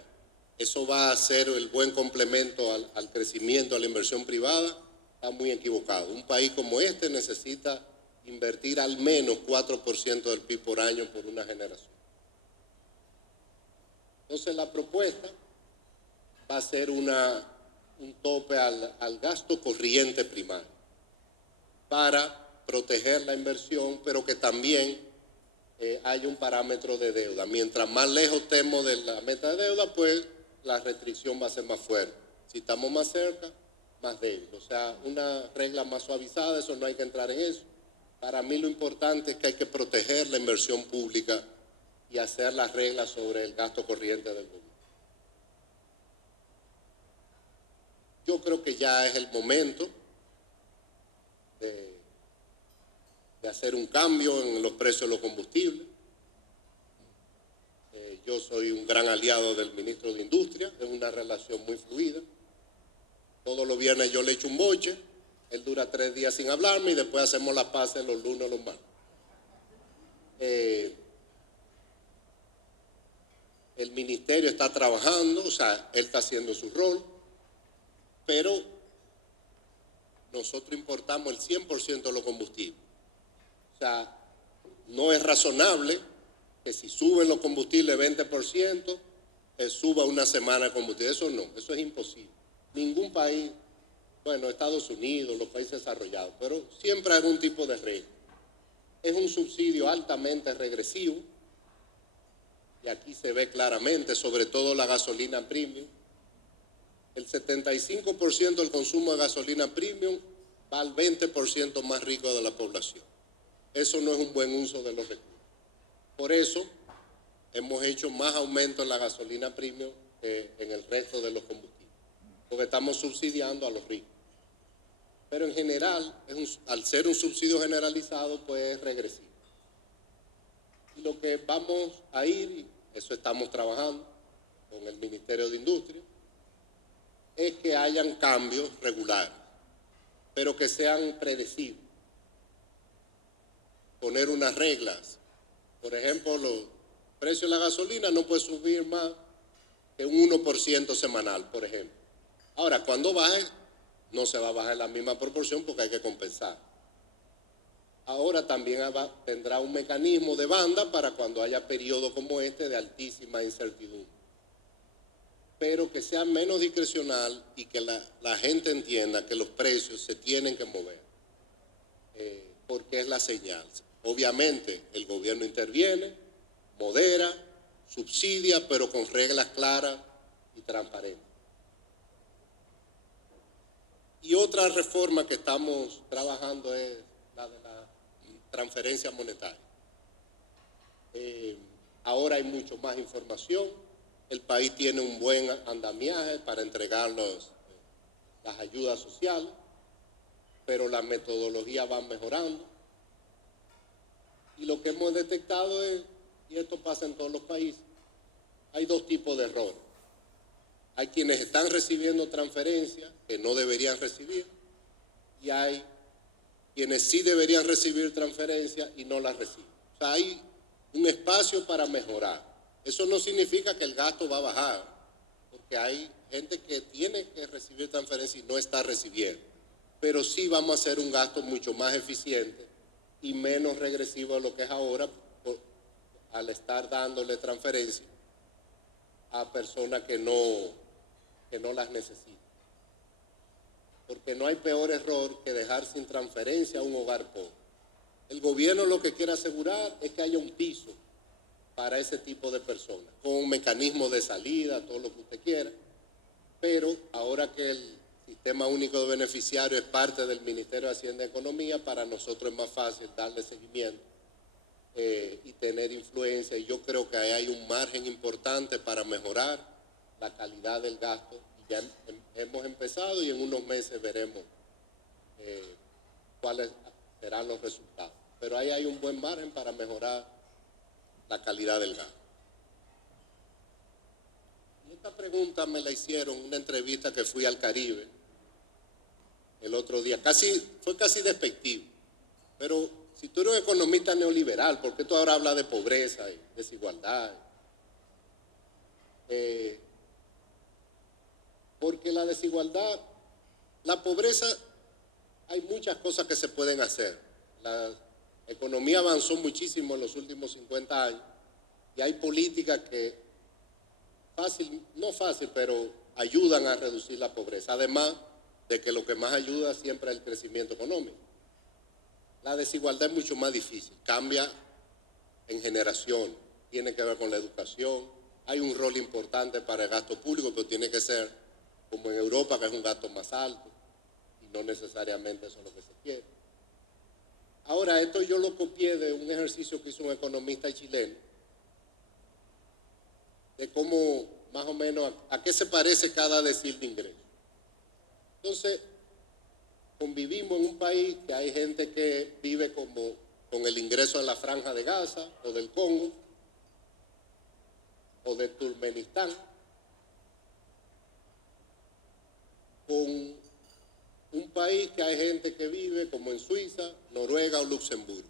eso va a ser el buen complemento al crecimiento, a la inversión privada, está muy equivocado. Un país como este necesita invertir al menos 4% del PIB por año por una generación. Entonces la propuesta va a ser un tope al gasto corriente primario para proteger la inversión, pero que también haya un parámetro de deuda. Mientras más lejos estemos de la meta de deuda, pues la restricción va a ser más fuerte. Si estamos más cerca, más débil. O sea, una regla más suavizada, eso no hay que entrar en eso. Para mí lo importante es que hay que proteger la inversión pública y hacer las reglas sobre el gasto corriente del gobierno. Yo creo que ya es el momento de hacer un cambio en los precios de los combustibles. Yo soy un gran aliado del ministro de Industria, es una relación muy fluida. Todos los viernes yo le echo un boche, él dura 3 días sin hablarme y después hacemos las paces los lunes o los martes. El ministerio está trabajando, o sea, él está haciendo su rol, pero nosotros importamos el 100% de los combustibles. O sea, no es razonable que si suben los combustibles 20%, suba una semana de combustible. Eso no, eso es imposible. Ningún país, bueno, Estados Unidos, los países desarrollados, pero siempre hay algún tipo de regla. Es un subsidio altamente regresivo, y aquí se ve claramente, sobre todo la gasolina premium. El 75% del consumo de gasolina premium va al 20% más rico de la población. Eso no es un buen uso de los recursos. Por eso hemos hecho más aumento en la gasolina premium que en el resto de los combustibles, porque estamos subsidiando a los ricos. Pero en general, al ser un subsidio generalizado, pues es regresivo. Y lo que vamos a ir, y eso estamos trabajando con el Ministerio de Industria, es que hayan cambios regulares, pero que sean predecibles. Poner unas reglas. Por ejemplo, los precios de la gasolina no puede subir más que un 1% semanal, por ejemplo. Ahora, cuando baje, no se va a bajar en la misma proporción porque hay que compensar. Ahora también tendrá un mecanismo de banda para cuando haya periodos como este de altísima incertidumbre. Pero que sea menos discrecional y que la gente entienda que los precios se tienen que mover. porque es la señal. Obviamente el gobierno interviene, modera, subsidia, pero con reglas claras y transparentes. Y otra reforma que estamos trabajando es la de la transferencia monetaria. Ahora hay mucho más información, el país tiene un buen andamiaje para entregar las ayudas sociales, pero la metodología va mejorando. Y lo que hemos detectado es, y esto pasa en todos los países, hay dos tipos de errores. Hay quienes están recibiendo transferencias que no deberían recibir, y hay quienes sí deberían recibir transferencias y no las reciben. O sea, hay un espacio para mejorar. Eso no significa que el gasto va a bajar, porque hay gente que tiene que recibir transferencias y no está recibiendo. Pero sí vamos a hacer un gasto mucho más eficiente y menos regresivo de lo que es ahora, al estar dándole transferencias a personas que no las necesitan. Porque no hay peor error que dejar sin transferencia a un hogar pobre. El gobierno lo que quiere asegurar es que haya un piso para ese tipo de personas, con un mecanismo de salida, todo lo que usted quiera, pero ahora que el Sistema Único de Beneficiarios es parte del Ministerio de Hacienda y Economía, para nosotros es más fácil darle seguimiento y tener influencia, y yo creo que ahí hay un margen importante para mejorar la calidad del gasto, y ya hemos empezado y en unos meses veremos cuáles serán los resultados. Pero ahí hay un buen margen para mejorar la calidad del gasto. Y esta pregunta me la hicieron en una entrevista que fui al Caribe el otro día. Fue casi despectivo. Pero si tú eres un economista neoliberal, ¿por qué tú ahora hablas de pobreza y desigualdad? Porque la desigualdad, la pobreza, hay muchas cosas que se pueden hacer. La economía avanzó muchísimo en los últimos 50 años y hay políticas que no fácil, pero ayudan a reducir la pobreza. Además de que lo que más ayuda siempre es el crecimiento económico. La desigualdad es mucho más difícil, cambia en generación, tiene que ver con la educación, hay un rol importante para el gasto público, pero tiene que ser como en Europa, que es un gasto más alto, y no necesariamente eso es lo que se quiere. Ahora, esto yo lo copié de un ejercicio que hizo un economista chileno, de cómo, más o menos, a qué se parece cada decil de ingreso. Entonces, convivimos en un país que hay gente que vive como con el ingreso de la Franja de Gaza, o del Congo, o de Turkmenistán, con un país que hay gente que vive como en Suiza, Noruega o Luxemburgo.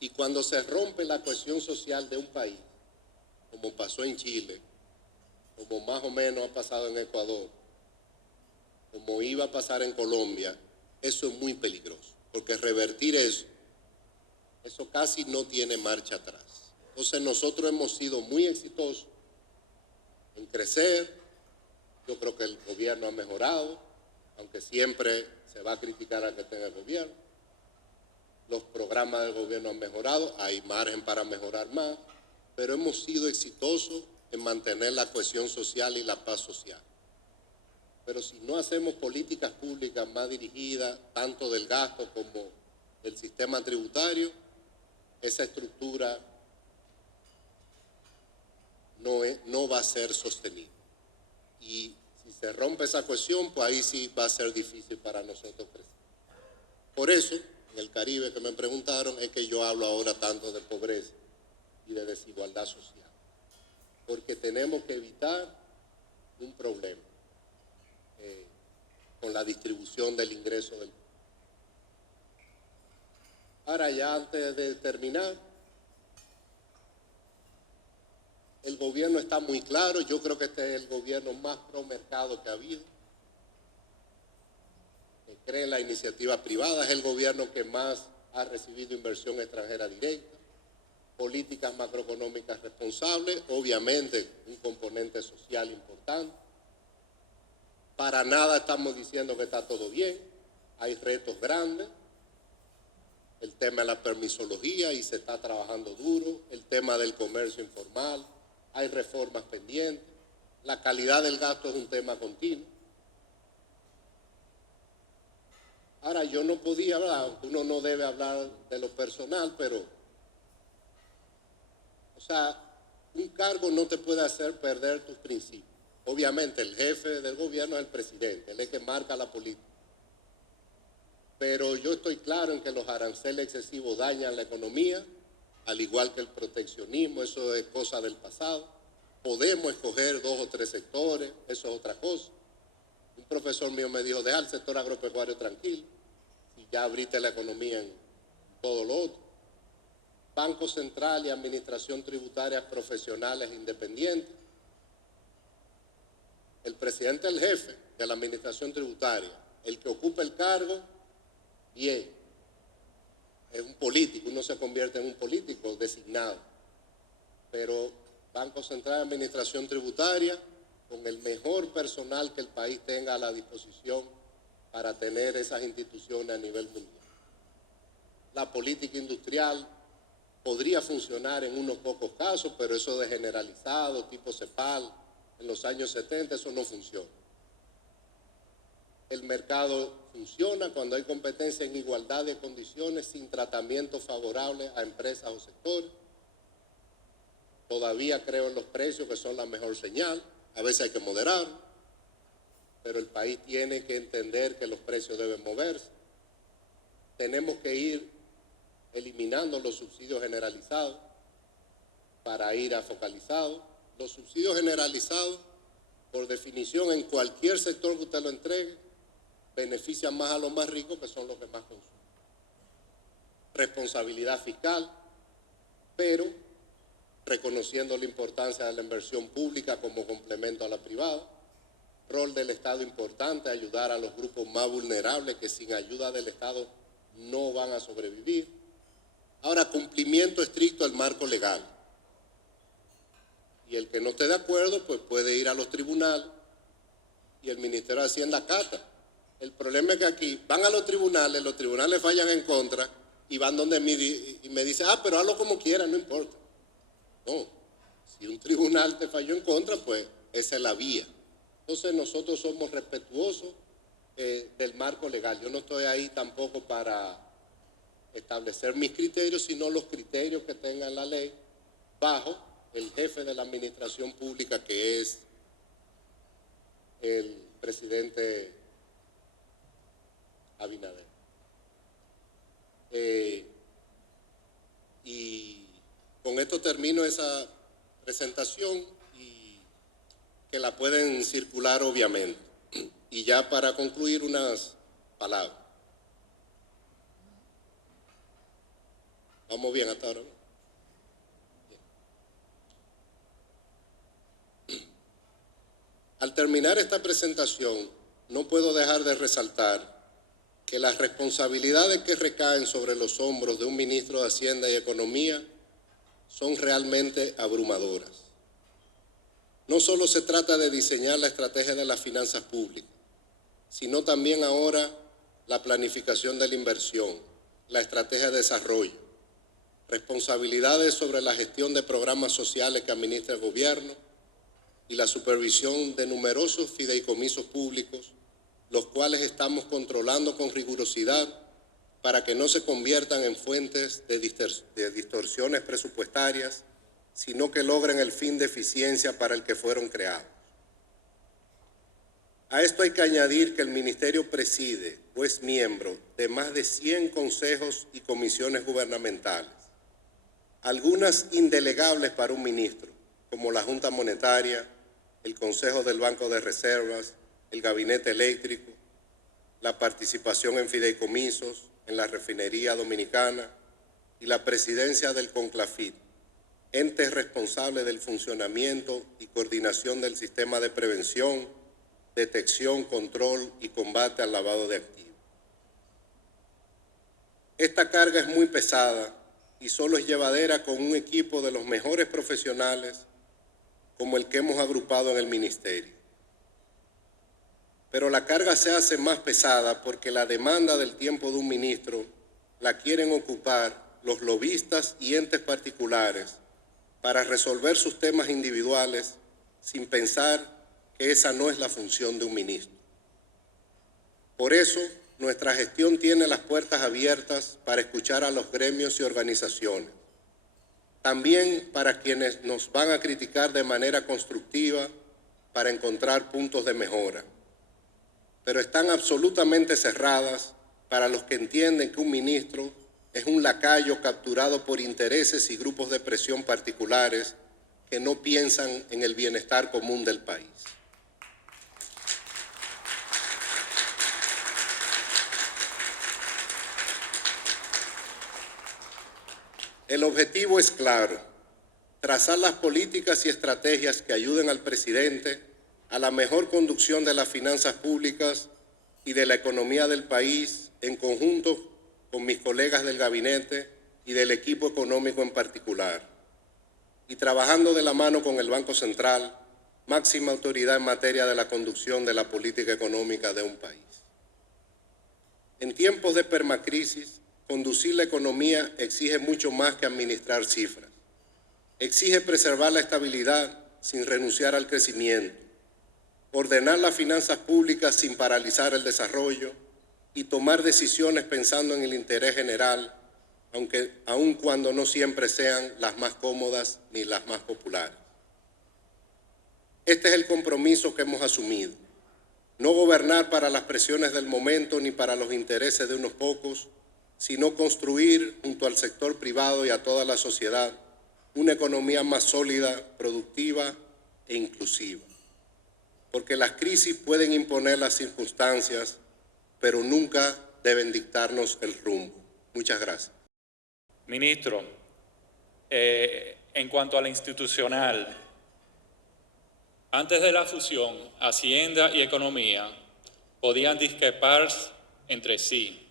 Y cuando se rompe la cohesión social de un país, como pasó en Chile, como más o menos ha pasado en Ecuador, como iba a pasar en Colombia, eso es muy peligroso, porque revertir eso casi no tiene marcha atrás. Entonces nosotros hemos sido muy exitosos en crecer. Yo creo que el gobierno ha mejorado, aunque siempre se va a criticar al que tenga el gobierno. Los programas del gobierno han mejorado, hay margen para mejorar más, pero hemos sido exitosos en mantener la cohesión social y la paz social. Pero si no hacemos políticas públicas más dirigidas, tanto del gasto como del sistema tributario, esa estructura no va a ser sostenible. Y si se rompe esa cohesión, pues ahí sí va a ser difícil para nosotros crecer. Por eso, en el Caribe que me preguntaron, es que yo hablo ahora tanto de pobreza y de desigualdad social. Porque tenemos que evitar un problema con la distribución del ingreso del. Ahora, ya antes de terminar, el gobierno está muy claro. Yo creo que este es el gobierno más pro mercado que ha habido, que cree en la iniciativa privada, es el gobierno que más ha recibido inversión extranjera directa, políticas macroeconómicas responsables, obviamente un componente social importante. Para nada estamos diciendo que está todo bien, hay retos grandes, el tema de la permisología y se está trabajando duro, el tema del comercio informal, hay reformas pendientes, la calidad del gasto es un tema continuo. Ahora, yo no podía hablar, uno no debe hablar de lo personal, pero, o sea, un cargo no te puede hacer perder tus principios. Obviamente, el jefe del gobierno es el presidente, él es el que marca la política. Pero yo estoy claro en que los aranceles excesivos dañan la economía, al igual que el proteccionismo, eso es cosa del pasado. Podemos escoger 2 o 3 sectores, eso es otra cosa. Un profesor mío me dijo, deja el sector agropecuario tranquilo, y ya abriste la economía en todo lo otro. Banco Central y Administración Tributaria profesionales independientes. El presidente es el jefe de la Administración Tributaria, el que ocupa el cargo, bien, es un político, uno se convierte en un político designado, pero Banco Central y Administración Tributaria, con el mejor personal que el país tenga a la disposición para tener esas instituciones a nivel mundial. La política industrial podría funcionar en unos pocos casos, pero eso de generalizado, tipo CEPAL, en los años 70, eso no funciona. El mercado funciona cuando hay competencia en igualdad de condiciones, sin tratamiento favorable a empresas o sectores. Todavía creo en los precios, que son la mejor señal. A veces hay que moderar, pero el país tiene que entender que los precios deben moverse. Tenemos que ir eliminando los subsidios generalizados para ir a focalizados. Los subsidios generalizados, por definición, en cualquier sector que usted lo entregue, benefician más a los más ricos, que son los que más consumen. Responsabilidad fiscal, pero reconociendo la importancia de la inversión pública como complemento a la privada. Rol del Estado importante, ayudar a los grupos más vulnerables que sin ayuda del Estado no van a sobrevivir. Ahora, cumplimiento estricto del marco legal. Y el que no esté de acuerdo, pues puede ir a los tribunales y el Ministerio de Hacienda acata. El problema es que aquí van a los tribunales fallan en contra y van donde mí y me dicen, pero hazlo como quieras, no importa. No, si un tribunal te falló en contra, pues esa es la vía. Entonces nosotros somos respetuosos del marco legal. Yo no estoy ahí tampoco para establecer mis criterios, sino los criterios que tenga la ley bajo el jefe de la administración pública, que es el presidente Abinader. Y con esto termino esa presentación y que la pueden circular obviamente. Y ya para concluir, unas palabras. ¿Vamos bien hasta ahora? Al terminar esta presentación, no puedo dejar de resaltar que las responsabilidades que recaen sobre los hombros de un ministro de Hacienda y Economía son realmente abrumadoras. No solo se trata de diseñar la estrategia de las finanzas públicas, sino también ahora la planificación de la inversión, la estrategia de desarrollo, responsabilidades sobre la gestión de programas sociales que administra el gobierno y la supervisión de numerosos fideicomisos públicos, los cuales estamos controlando con rigurosidad para que no se conviertan en fuentes de distorsiones presupuestarias, sino que logren el fin de eficiencia para el que fueron creados. A esto hay que añadir que el Ministerio preside o es miembro de más de 100 consejos y comisiones gubernamentales, algunas indelegables para un ministro, como la Junta Monetaria, el Consejo del Banco de Reservas, el Gabinete Eléctrico, la participación en fideicomisos, en la refinería dominicana y la presidencia del CONCLAFIT, ente responsable del funcionamiento y coordinación del sistema de prevención, detección, control y combate al lavado de activos. Esta carga es muy pesada y solo es llevadera con un equipo de los mejores profesionales como el que hemos agrupado en el ministerio. Pero la carga se hace más pesada porque la demanda del tiempo de un ministro la quieren ocupar los lobistas y entes particulares para resolver sus temas individuales sin pensar que esa no es la función de un ministro. Por eso, nuestra gestión tiene las puertas abiertas para escuchar a los gremios y organizaciones, también para quienes nos van a criticar de manera constructiva para encontrar puntos de mejora, pero están absolutamente cerradas para los que entienden que un ministro es un lacayo capturado por intereses y grupos de presión particulares que no piensan en el bienestar común del país. El objetivo es claro: trazar las políticas y estrategias que ayuden al presidente a la mejor conducción de las finanzas públicas y de la economía del país en conjunto con mis colegas del gabinete y del equipo económico en particular, y trabajando de la mano con el Banco Central, máxima autoridad en materia de la conducción de la política económica de un país. En tiempos de permacrisis, conducir la economía exige mucho más que administrar cifras. Exige preservar la estabilidad sin renunciar al crecimiento, ordenar las finanzas públicas sin paralizar el desarrollo y tomar decisiones pensando en el interés general, aun cuando no siempre sean las más cómodas ni las más populares. Este es el compromiso que hemos asumido: no gobernar para las presiones del momento ni para los intereses de unos pocos, sino construir junto al sector privado y a toda la sociedad una economía más sólida, productiva e inclusiva. Porque las crisis pueden imponer las circunstancias, pero nunca deben dictarnos el rumbo. Muchas gracias. Ministro, en cuanto a la institucional, antes de la fusión, Hacienda y Economía podían discrepar entre sí.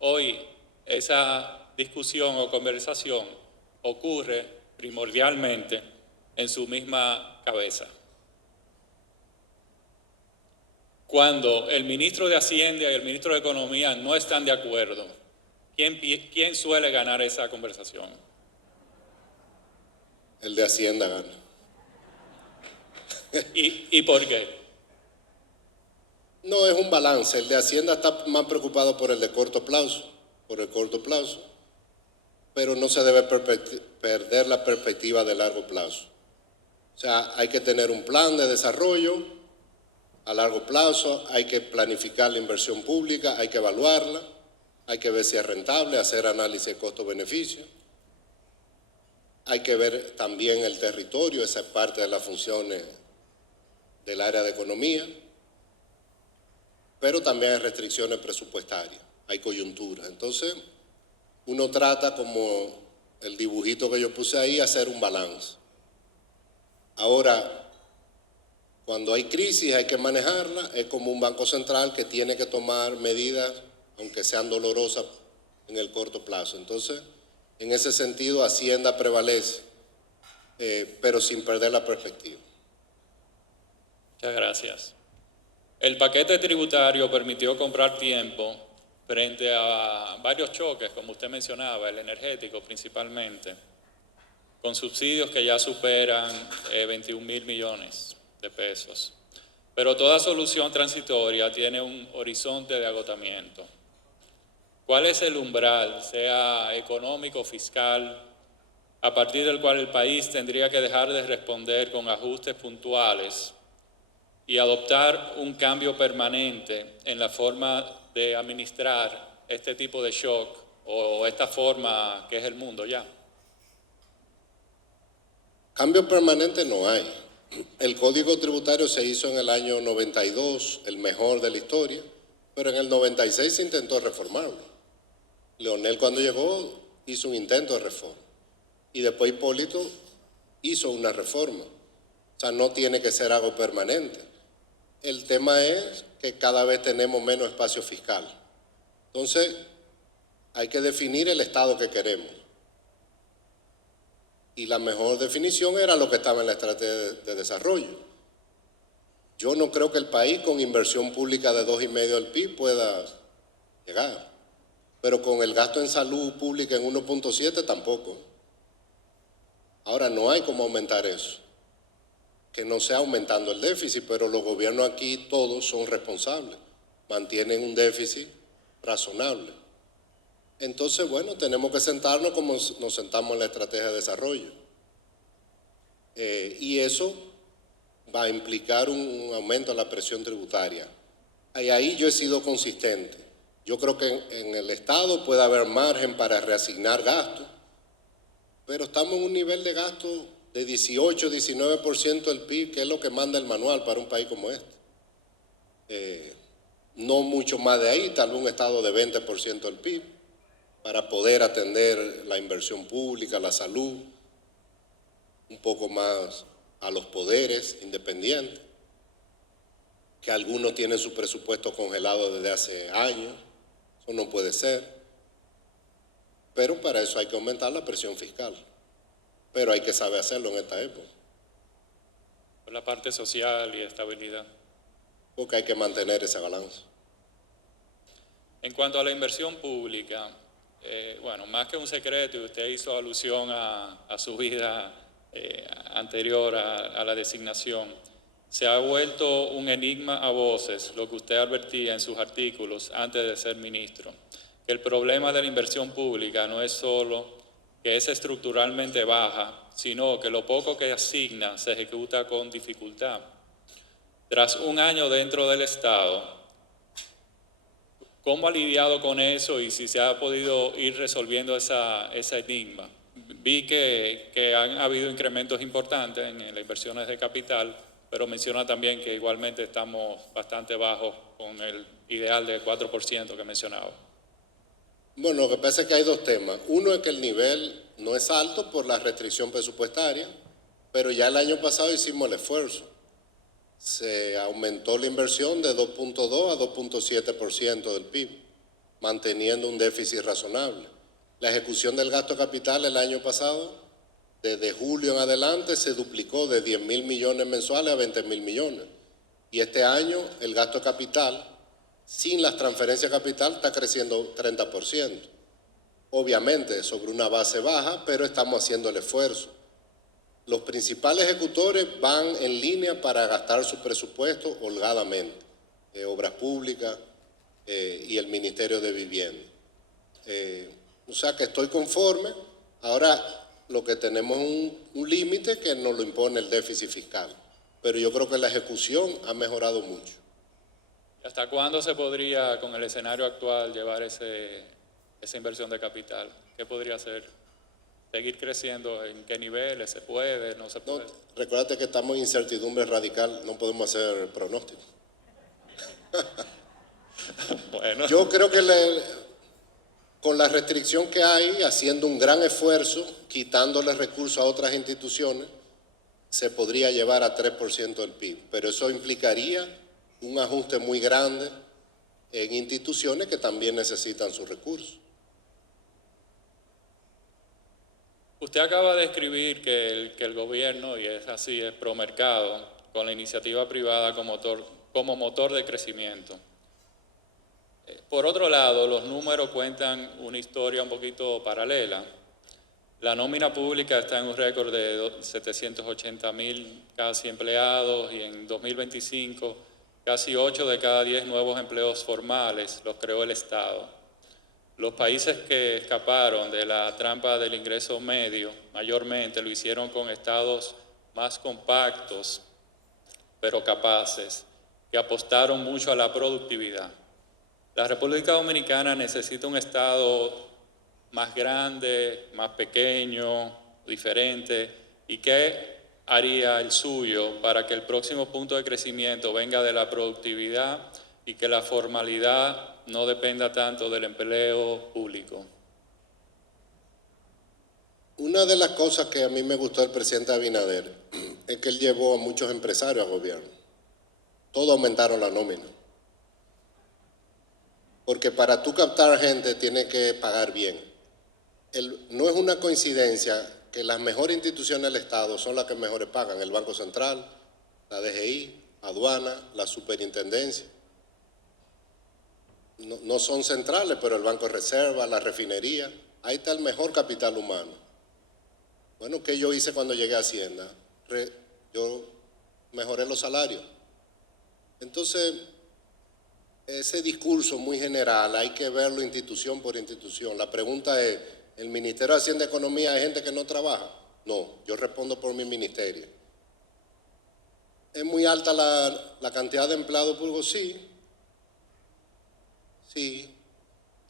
Hoy esa discusión o conversación ocurre primordialmente en su misma cabeza. Cuando el ministro de Hacienda y el ministro de Economía no están de acuerdo, ¿quién suele ganar esa conversación? El de Hacienda gana. ¿Y por qué? No, es un balance. El de Hacienda está más preocupado por el de corto plazo, pero no se debe perder la perspectiva de largo plazo. O sea, hay que tener un plan de desarrollo a largo plazo, hay que planificar la inversión pública, hay que evaluarla, hay que ver si es rentable, hacer análisis de costo-beneficio. Hay que ver también el territorio, esa es parte de las funciones del área de economía, pero también hay restricciones presupuestarias, hay coyunturas. Entonces, uno trata, como el dibujito que yo puse ahí, hacer un balance. Ahora, cuando hay crisis hay que manejarla, es como un banco central que tiene que tomar medidas, aunque sean dolorosas en el corto plazo. Entonces, en ese sentido, Hacienda prevalece, pero sin perder la perspectiva. Muchas gracias. El paquete tributario permitió comprar tiempo frente a varios choques, como usted mencionaba, el energético principalmente, con subsidios que ya superan 21.000 millones de pesos. Pero toda solución transitoria tiene un horizonte de agotamiento. ¿Cuál es el umbral, sea económico o fiscal, a partir del cual el país tendría que dejar de responder con ajustes puntuales y adoptar un cambio permanente en la forma de administrar este tipo de shock o esta forma que es el mundo ya? Cambio permanente no hay. El Código Tributario se hizo en el año 92, el mejor de la historia, pero en el 96 se intentó reformarlo. Leonel, cuando llegó, hizo un intento de reforma. Y después Hipólito hizo una reforma. O sea, no tiene que ser algo permanente. El tema es que cada vez tenemos menos espacio fiscal. Entonces, hay que definir el Estado que queremos. Y la mejor definición era lo que estaba en la estrategia de desarrollo. Yo no creo que el país con inversión pública de 2,5% del PIB pueda llegar. pero con el gasto en salud pública en 1.7 tampoco. Ahora, no hay cómo aumentar eso, que no sea aumentando el déficit, pero los gobiernos aquí todos son responsables, mantienen un déficit razonable. Entonces, bueno, tenemos que sentarnos como nos sentamos en la estrategia de desarrollo. Y eso va a implicar un aumento de la presión tributaria. Y ahí yo he sido consistente. Yo creo que en el Estado puede haber margen para reasignar gastos, pero estamos en un nivel de gasto de 18, 19% del PIB, que es lo que manda el manual para un país como este. No mucho más de ahí, tal vez un Estado de 20% del PIB, para poder atender la inversión pública, la salud, un poco más a los poderes independientes, que algunos tienen su presupuesto congelado desde hace años. Eso no puede ser. Pero para eso hay que aumentar la presión fiscal. Pero hay que saber hacerlo en esta época. Por la parte social y estabilidad. Porque hay que mantener ese balance. En cuanto a la inversión pública, bueno, más que un secreto, y usted hizo alusión a su vida anterior a la designación, se ha vuelto un enigma a voces lo que usted advertía en sus artículos antes de ser ministro, que el problema de la inversión pública no es solo que es estructuralmente baja, sino que lo poco que asigna se ejecuta con dificultad. Tras un año dentro del Estado, ¿cómo ha lidiado con eso y si se ha podido ir resolviendo ese enigma? Vi que han habido incrementos importantes en las inversiones de capital, pero menciona también que igualmente estamos bastante bajos con el ideal de 4% que mencionaba. Bueno, lo que pasa es que hay dos temas. Uno es que el nivel no es alto por la restricción presupuestaria, pero ya el año pasado hicimos el esfuerzo. Se aumentó la inversión de 2.2 a 2.7% del PIB, manteniendo un déficit razonable. La ejecución del gasto capital el año pasado, desde julio en adelante, se duplicó de 10.000 millones mensuales a 20.000 millones. Y este año el gasto capital, sin las transferencias de capital, está creciendo 30%. Obviamente sobre una base baja, pero estamos haciendo el esfuerzo. Los principales ejecutores van en línea para gastar su presupuesto holgadamente, Obras Públicas y el Ministerio de Vivienda. O sea que estoy conforme. Ahora lo que tenemos es un límite que nos lo impone el déficit fiscal, pero yo creo que la ejecución ha mejorado mucho. ¿Hasta cuándo se podría, con el escenario actual, llevar esa inversión de capital? ¿Qué podría hacer? ¿Seguir creciendo? ¿En qué niveles? ¿Se puede? ¿No se puede? No, recuérdate que estamos en incertidumbre radical, no podemos hacer pronósticos. Bueno. Yo creo que con la restricción que hay, haciendo un gran esfuerzo, quitándole recursos a otras instituciones, se podría llevar a 3% del PIB, pero eso implicaría un ajuste muy grande en instituciones que también necesitan sus recursos. Usted acaba de escribir que el gobierno, y es así, es promercado con la iniciativa privada como motor de crecimiento. Por otro lado, los números cuentan una historia un poquito paralela. La nómina pública está en un récord de 780.000 casi empleados y en 2025 casi 8 de cada 10 nuevos empleos formales los creó el Estado. Los países que escaparon de la trampa del ingreso medio mayormente lo hicieron con estados más compactos, pero capaces, que apostaron mucho a la productividad. La República Dominicana necesita un estado más grande, más pequeño, diferente. ¿Y qué haría el suyo para que el próximo punto de crecimiento venga de la productividad y que la formalidad no dependa tanto del empleo público? Una de las cosas que a mí me gustó del presidente Abinader es que él llevó a muchos empresarios al gobierno. Todos aumentaron la nómina. Porque para tú captar gente tienes que pagar bien. No es una coincidencia que las mejores instituciones del Estado son las que mejores pagan. El Banco Central, la DGI, Aduana, la Superintendencia. no son centrales, pero el Banco de Reserva, la refinería, ahí está el mejor capital humano. Bueno, ¿qué yo hice cuando llegué a Hacienda? Yo mejoré los salarios. Entonces, ese discurso muy general hay que verlo institución por institución. La pregunta es, ¿el Ministerio de Hacienda y Economía hay gente que no trabaja? No, yo respondo por mi ministerio. ¿Es muy alta la cantidad de empleados públicos? Sí. Sí.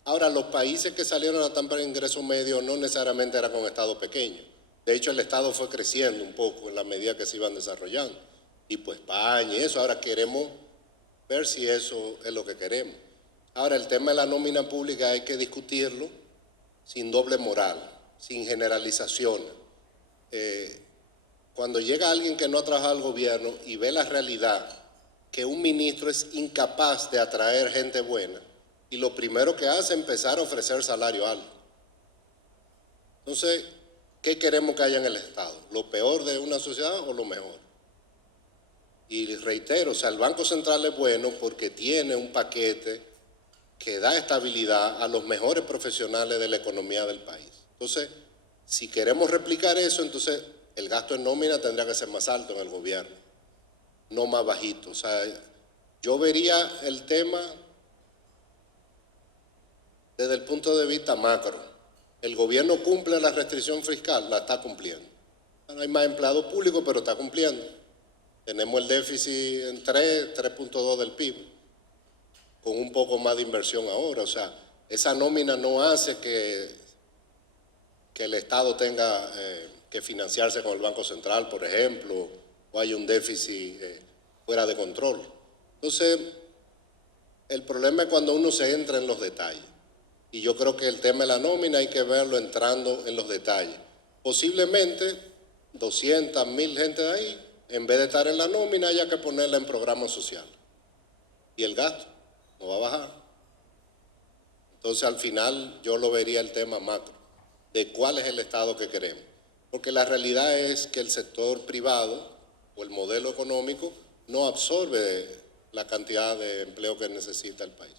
Ahora, los países que salieron a tan para ingreso medio no necesariamente eran con estados pequeños. De hecho, el Estado fue creciendo un poco en la medida que se iban desarrollando. Tipo España y eso. Ahora queremos ver si eso es lo que queremos. Ahora, el tema de la nómina pública hay que discutirlo sin doble moral, sin generalizaciones. Cuando llega alguien que no ha trabajado al gobierno y ve la realidad que un ministro es incapaz de atraer gente buena, y lo primero que hace es empezar a ofrecer salario alto. Entonces, ¿qué queremos que haya en el Estado? ¿Lo peor de una sociedad o lo mejor? Y reitero, o sea, el Banco Central es bueno porque tiene un paquete que da estabilidad a los mejores profesionales de la economía del país. Entonces, si queremos replicar eso, entonces el gasto en nómina tendría que ser más alto en el gobierno, no más bajito. O sea, yo vería el tema desde el punto de vista macro. El gobierno cumple la restricción fiscal, la está cumpliendo. No hay más empleados públicos, pero está cumpliendo. Tenemos el déficit en 3.2 del PIB, con un poco más de inversión ahora. O sea, esa nómina no hace que el Estado tenga que financiarse con el Banco Central, por ejemplo, o haya un déficit fuera de control. Entonces, el problema es cuando uno se entra en los detalles. Y yo creo que el tema de la nómina hay que verlo entrando en los detalles. Posiblemente 200, 1000 gente de ahí, en vez de estar en la nómina, haya que ponerla en programas sociales. Y el gasto no va a bajar. Entonces, al final, yo lo vería el tema macro, de cuál es el Estado que queremos. Porque la realidad es que el sector privado o el modelo económico no absorbe la cantidad de empleo que necesita el país.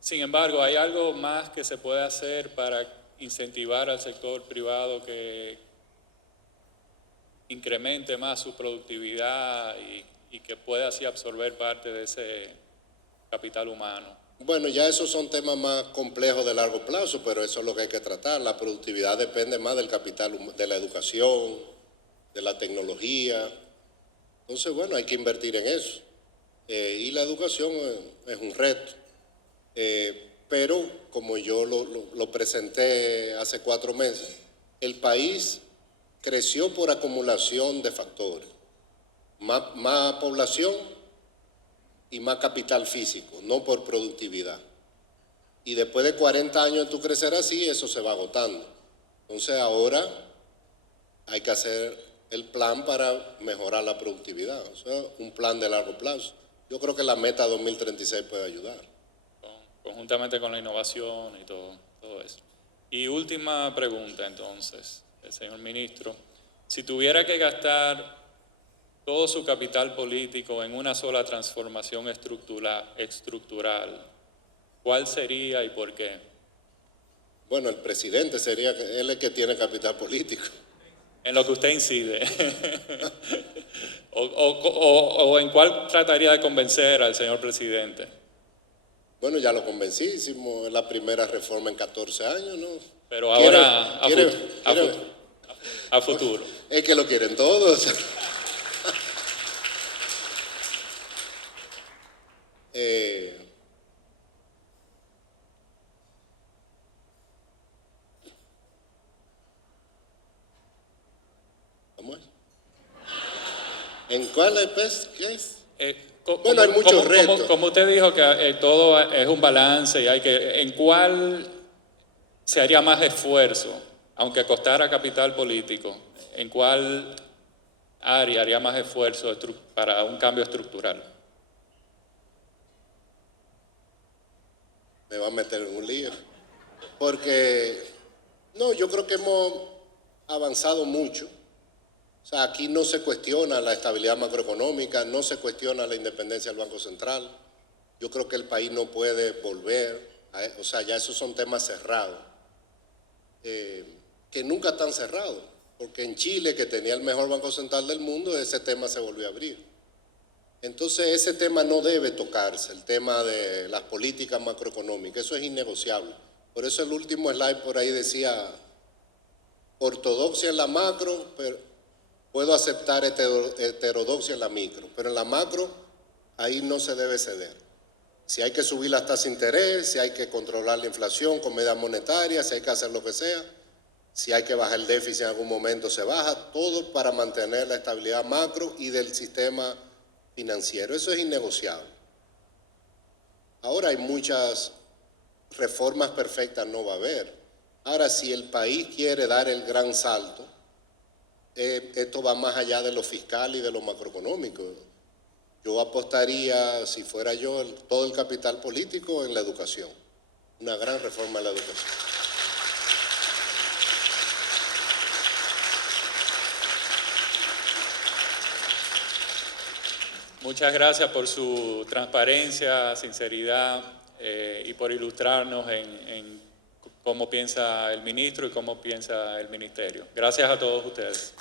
Sin embargo, ¿hay algo más que se puede hacer para incentivar al sector privado que incremente más su productividad y que pueda así absorber parte de ese capital humano? Bueno, ya esos son temas más complejos de largo plazo, pero eso es lo que hay que tratar. La productividad depende más del capital, de la educación, de la tecnología. Entonces, bueno, hay que invertir en eso. Y la educación es un reto. Pero, como yo lo presenté hace 4 meses, el país creció por acumulación de factores. Más población y más capital físico, no por productividad. Y después de 40 años de tú crecer así, eso se va agotando. Entonces ahora hay que hacer el plan para mejorar la productividad, o sea, un plan de largo plazo. Yo creo que la meta 2036 puede ayudar. Conjuntamente con la innovación y todo eso. Y última pregunta entonces, el señor ministro. Si tuviera que gastar todo su capital político en una sola transformación estructural, ¿cuál sería y por qué? Bueno, el presidente sería él el que tiene capital político. En lo que usted incide. o en cuál trataría de convencer al señor presidente. Bueno, ya lo convencí, hicimos la primera reforma en 14 años, ¿no? Pero ahora a futuro. Es que lo quieren todos. ¿Cómo es? ¿En cuál es? ¿Qué es? Bueno, hay muchos retos. Como usted dijo que todo es un balance y ¿en cuál se haría más esfuerzo, aunque costara capital político? ¿En cuál área haría más esfuerzo para un cambio estructural? Me va a meter en un lío. Porque, no, yo creo que hemos avanzado mucho. O sea, aquí no se cuestiona la estabilidad macroeconómica, no se cuestiona la independencia del Banco Central. Yo creo que el país no puede volver, o sea, ya esos son temas cerrados, que nunca están cerrados, porque en Chile, que tenía el mejor Banco Central del mundo, ese tema se volvió a abrir. Entonces ese tema no debe tocarse, el tema de las políticas macroeconómicas, eso es innegociable. Por eso el último slide por ahí decía, ortodoxia en la macro, pero puedo aceptar heterodoxia en la micro, pero en la macro ahí no se debe ceder. Si hay que subir las tasas de interés, si hay que controlar la inflación con medidas monetarias, si hay que hacer lo que sea, si hay que bajar el déficit en algún momento se baja, todo para mantener la estabilidad macro y del sistema financiero. Eso es innegociable. Ahora hay muchas reformas perfectas, no va a haber. Ahora, si el país quiere dar el gran salto, esto va más allá de lo fiscal y de lo macroeconómico. Yo apostaría, si fuera yo, todo el capital político en la educación. Una gran reforma en la educación. Muchas gracias por su transparencia, sinceridad y por ilustrarnos en cómo piensa el ministro y cómo piensa el ministerio. Gracias a todos ustedes.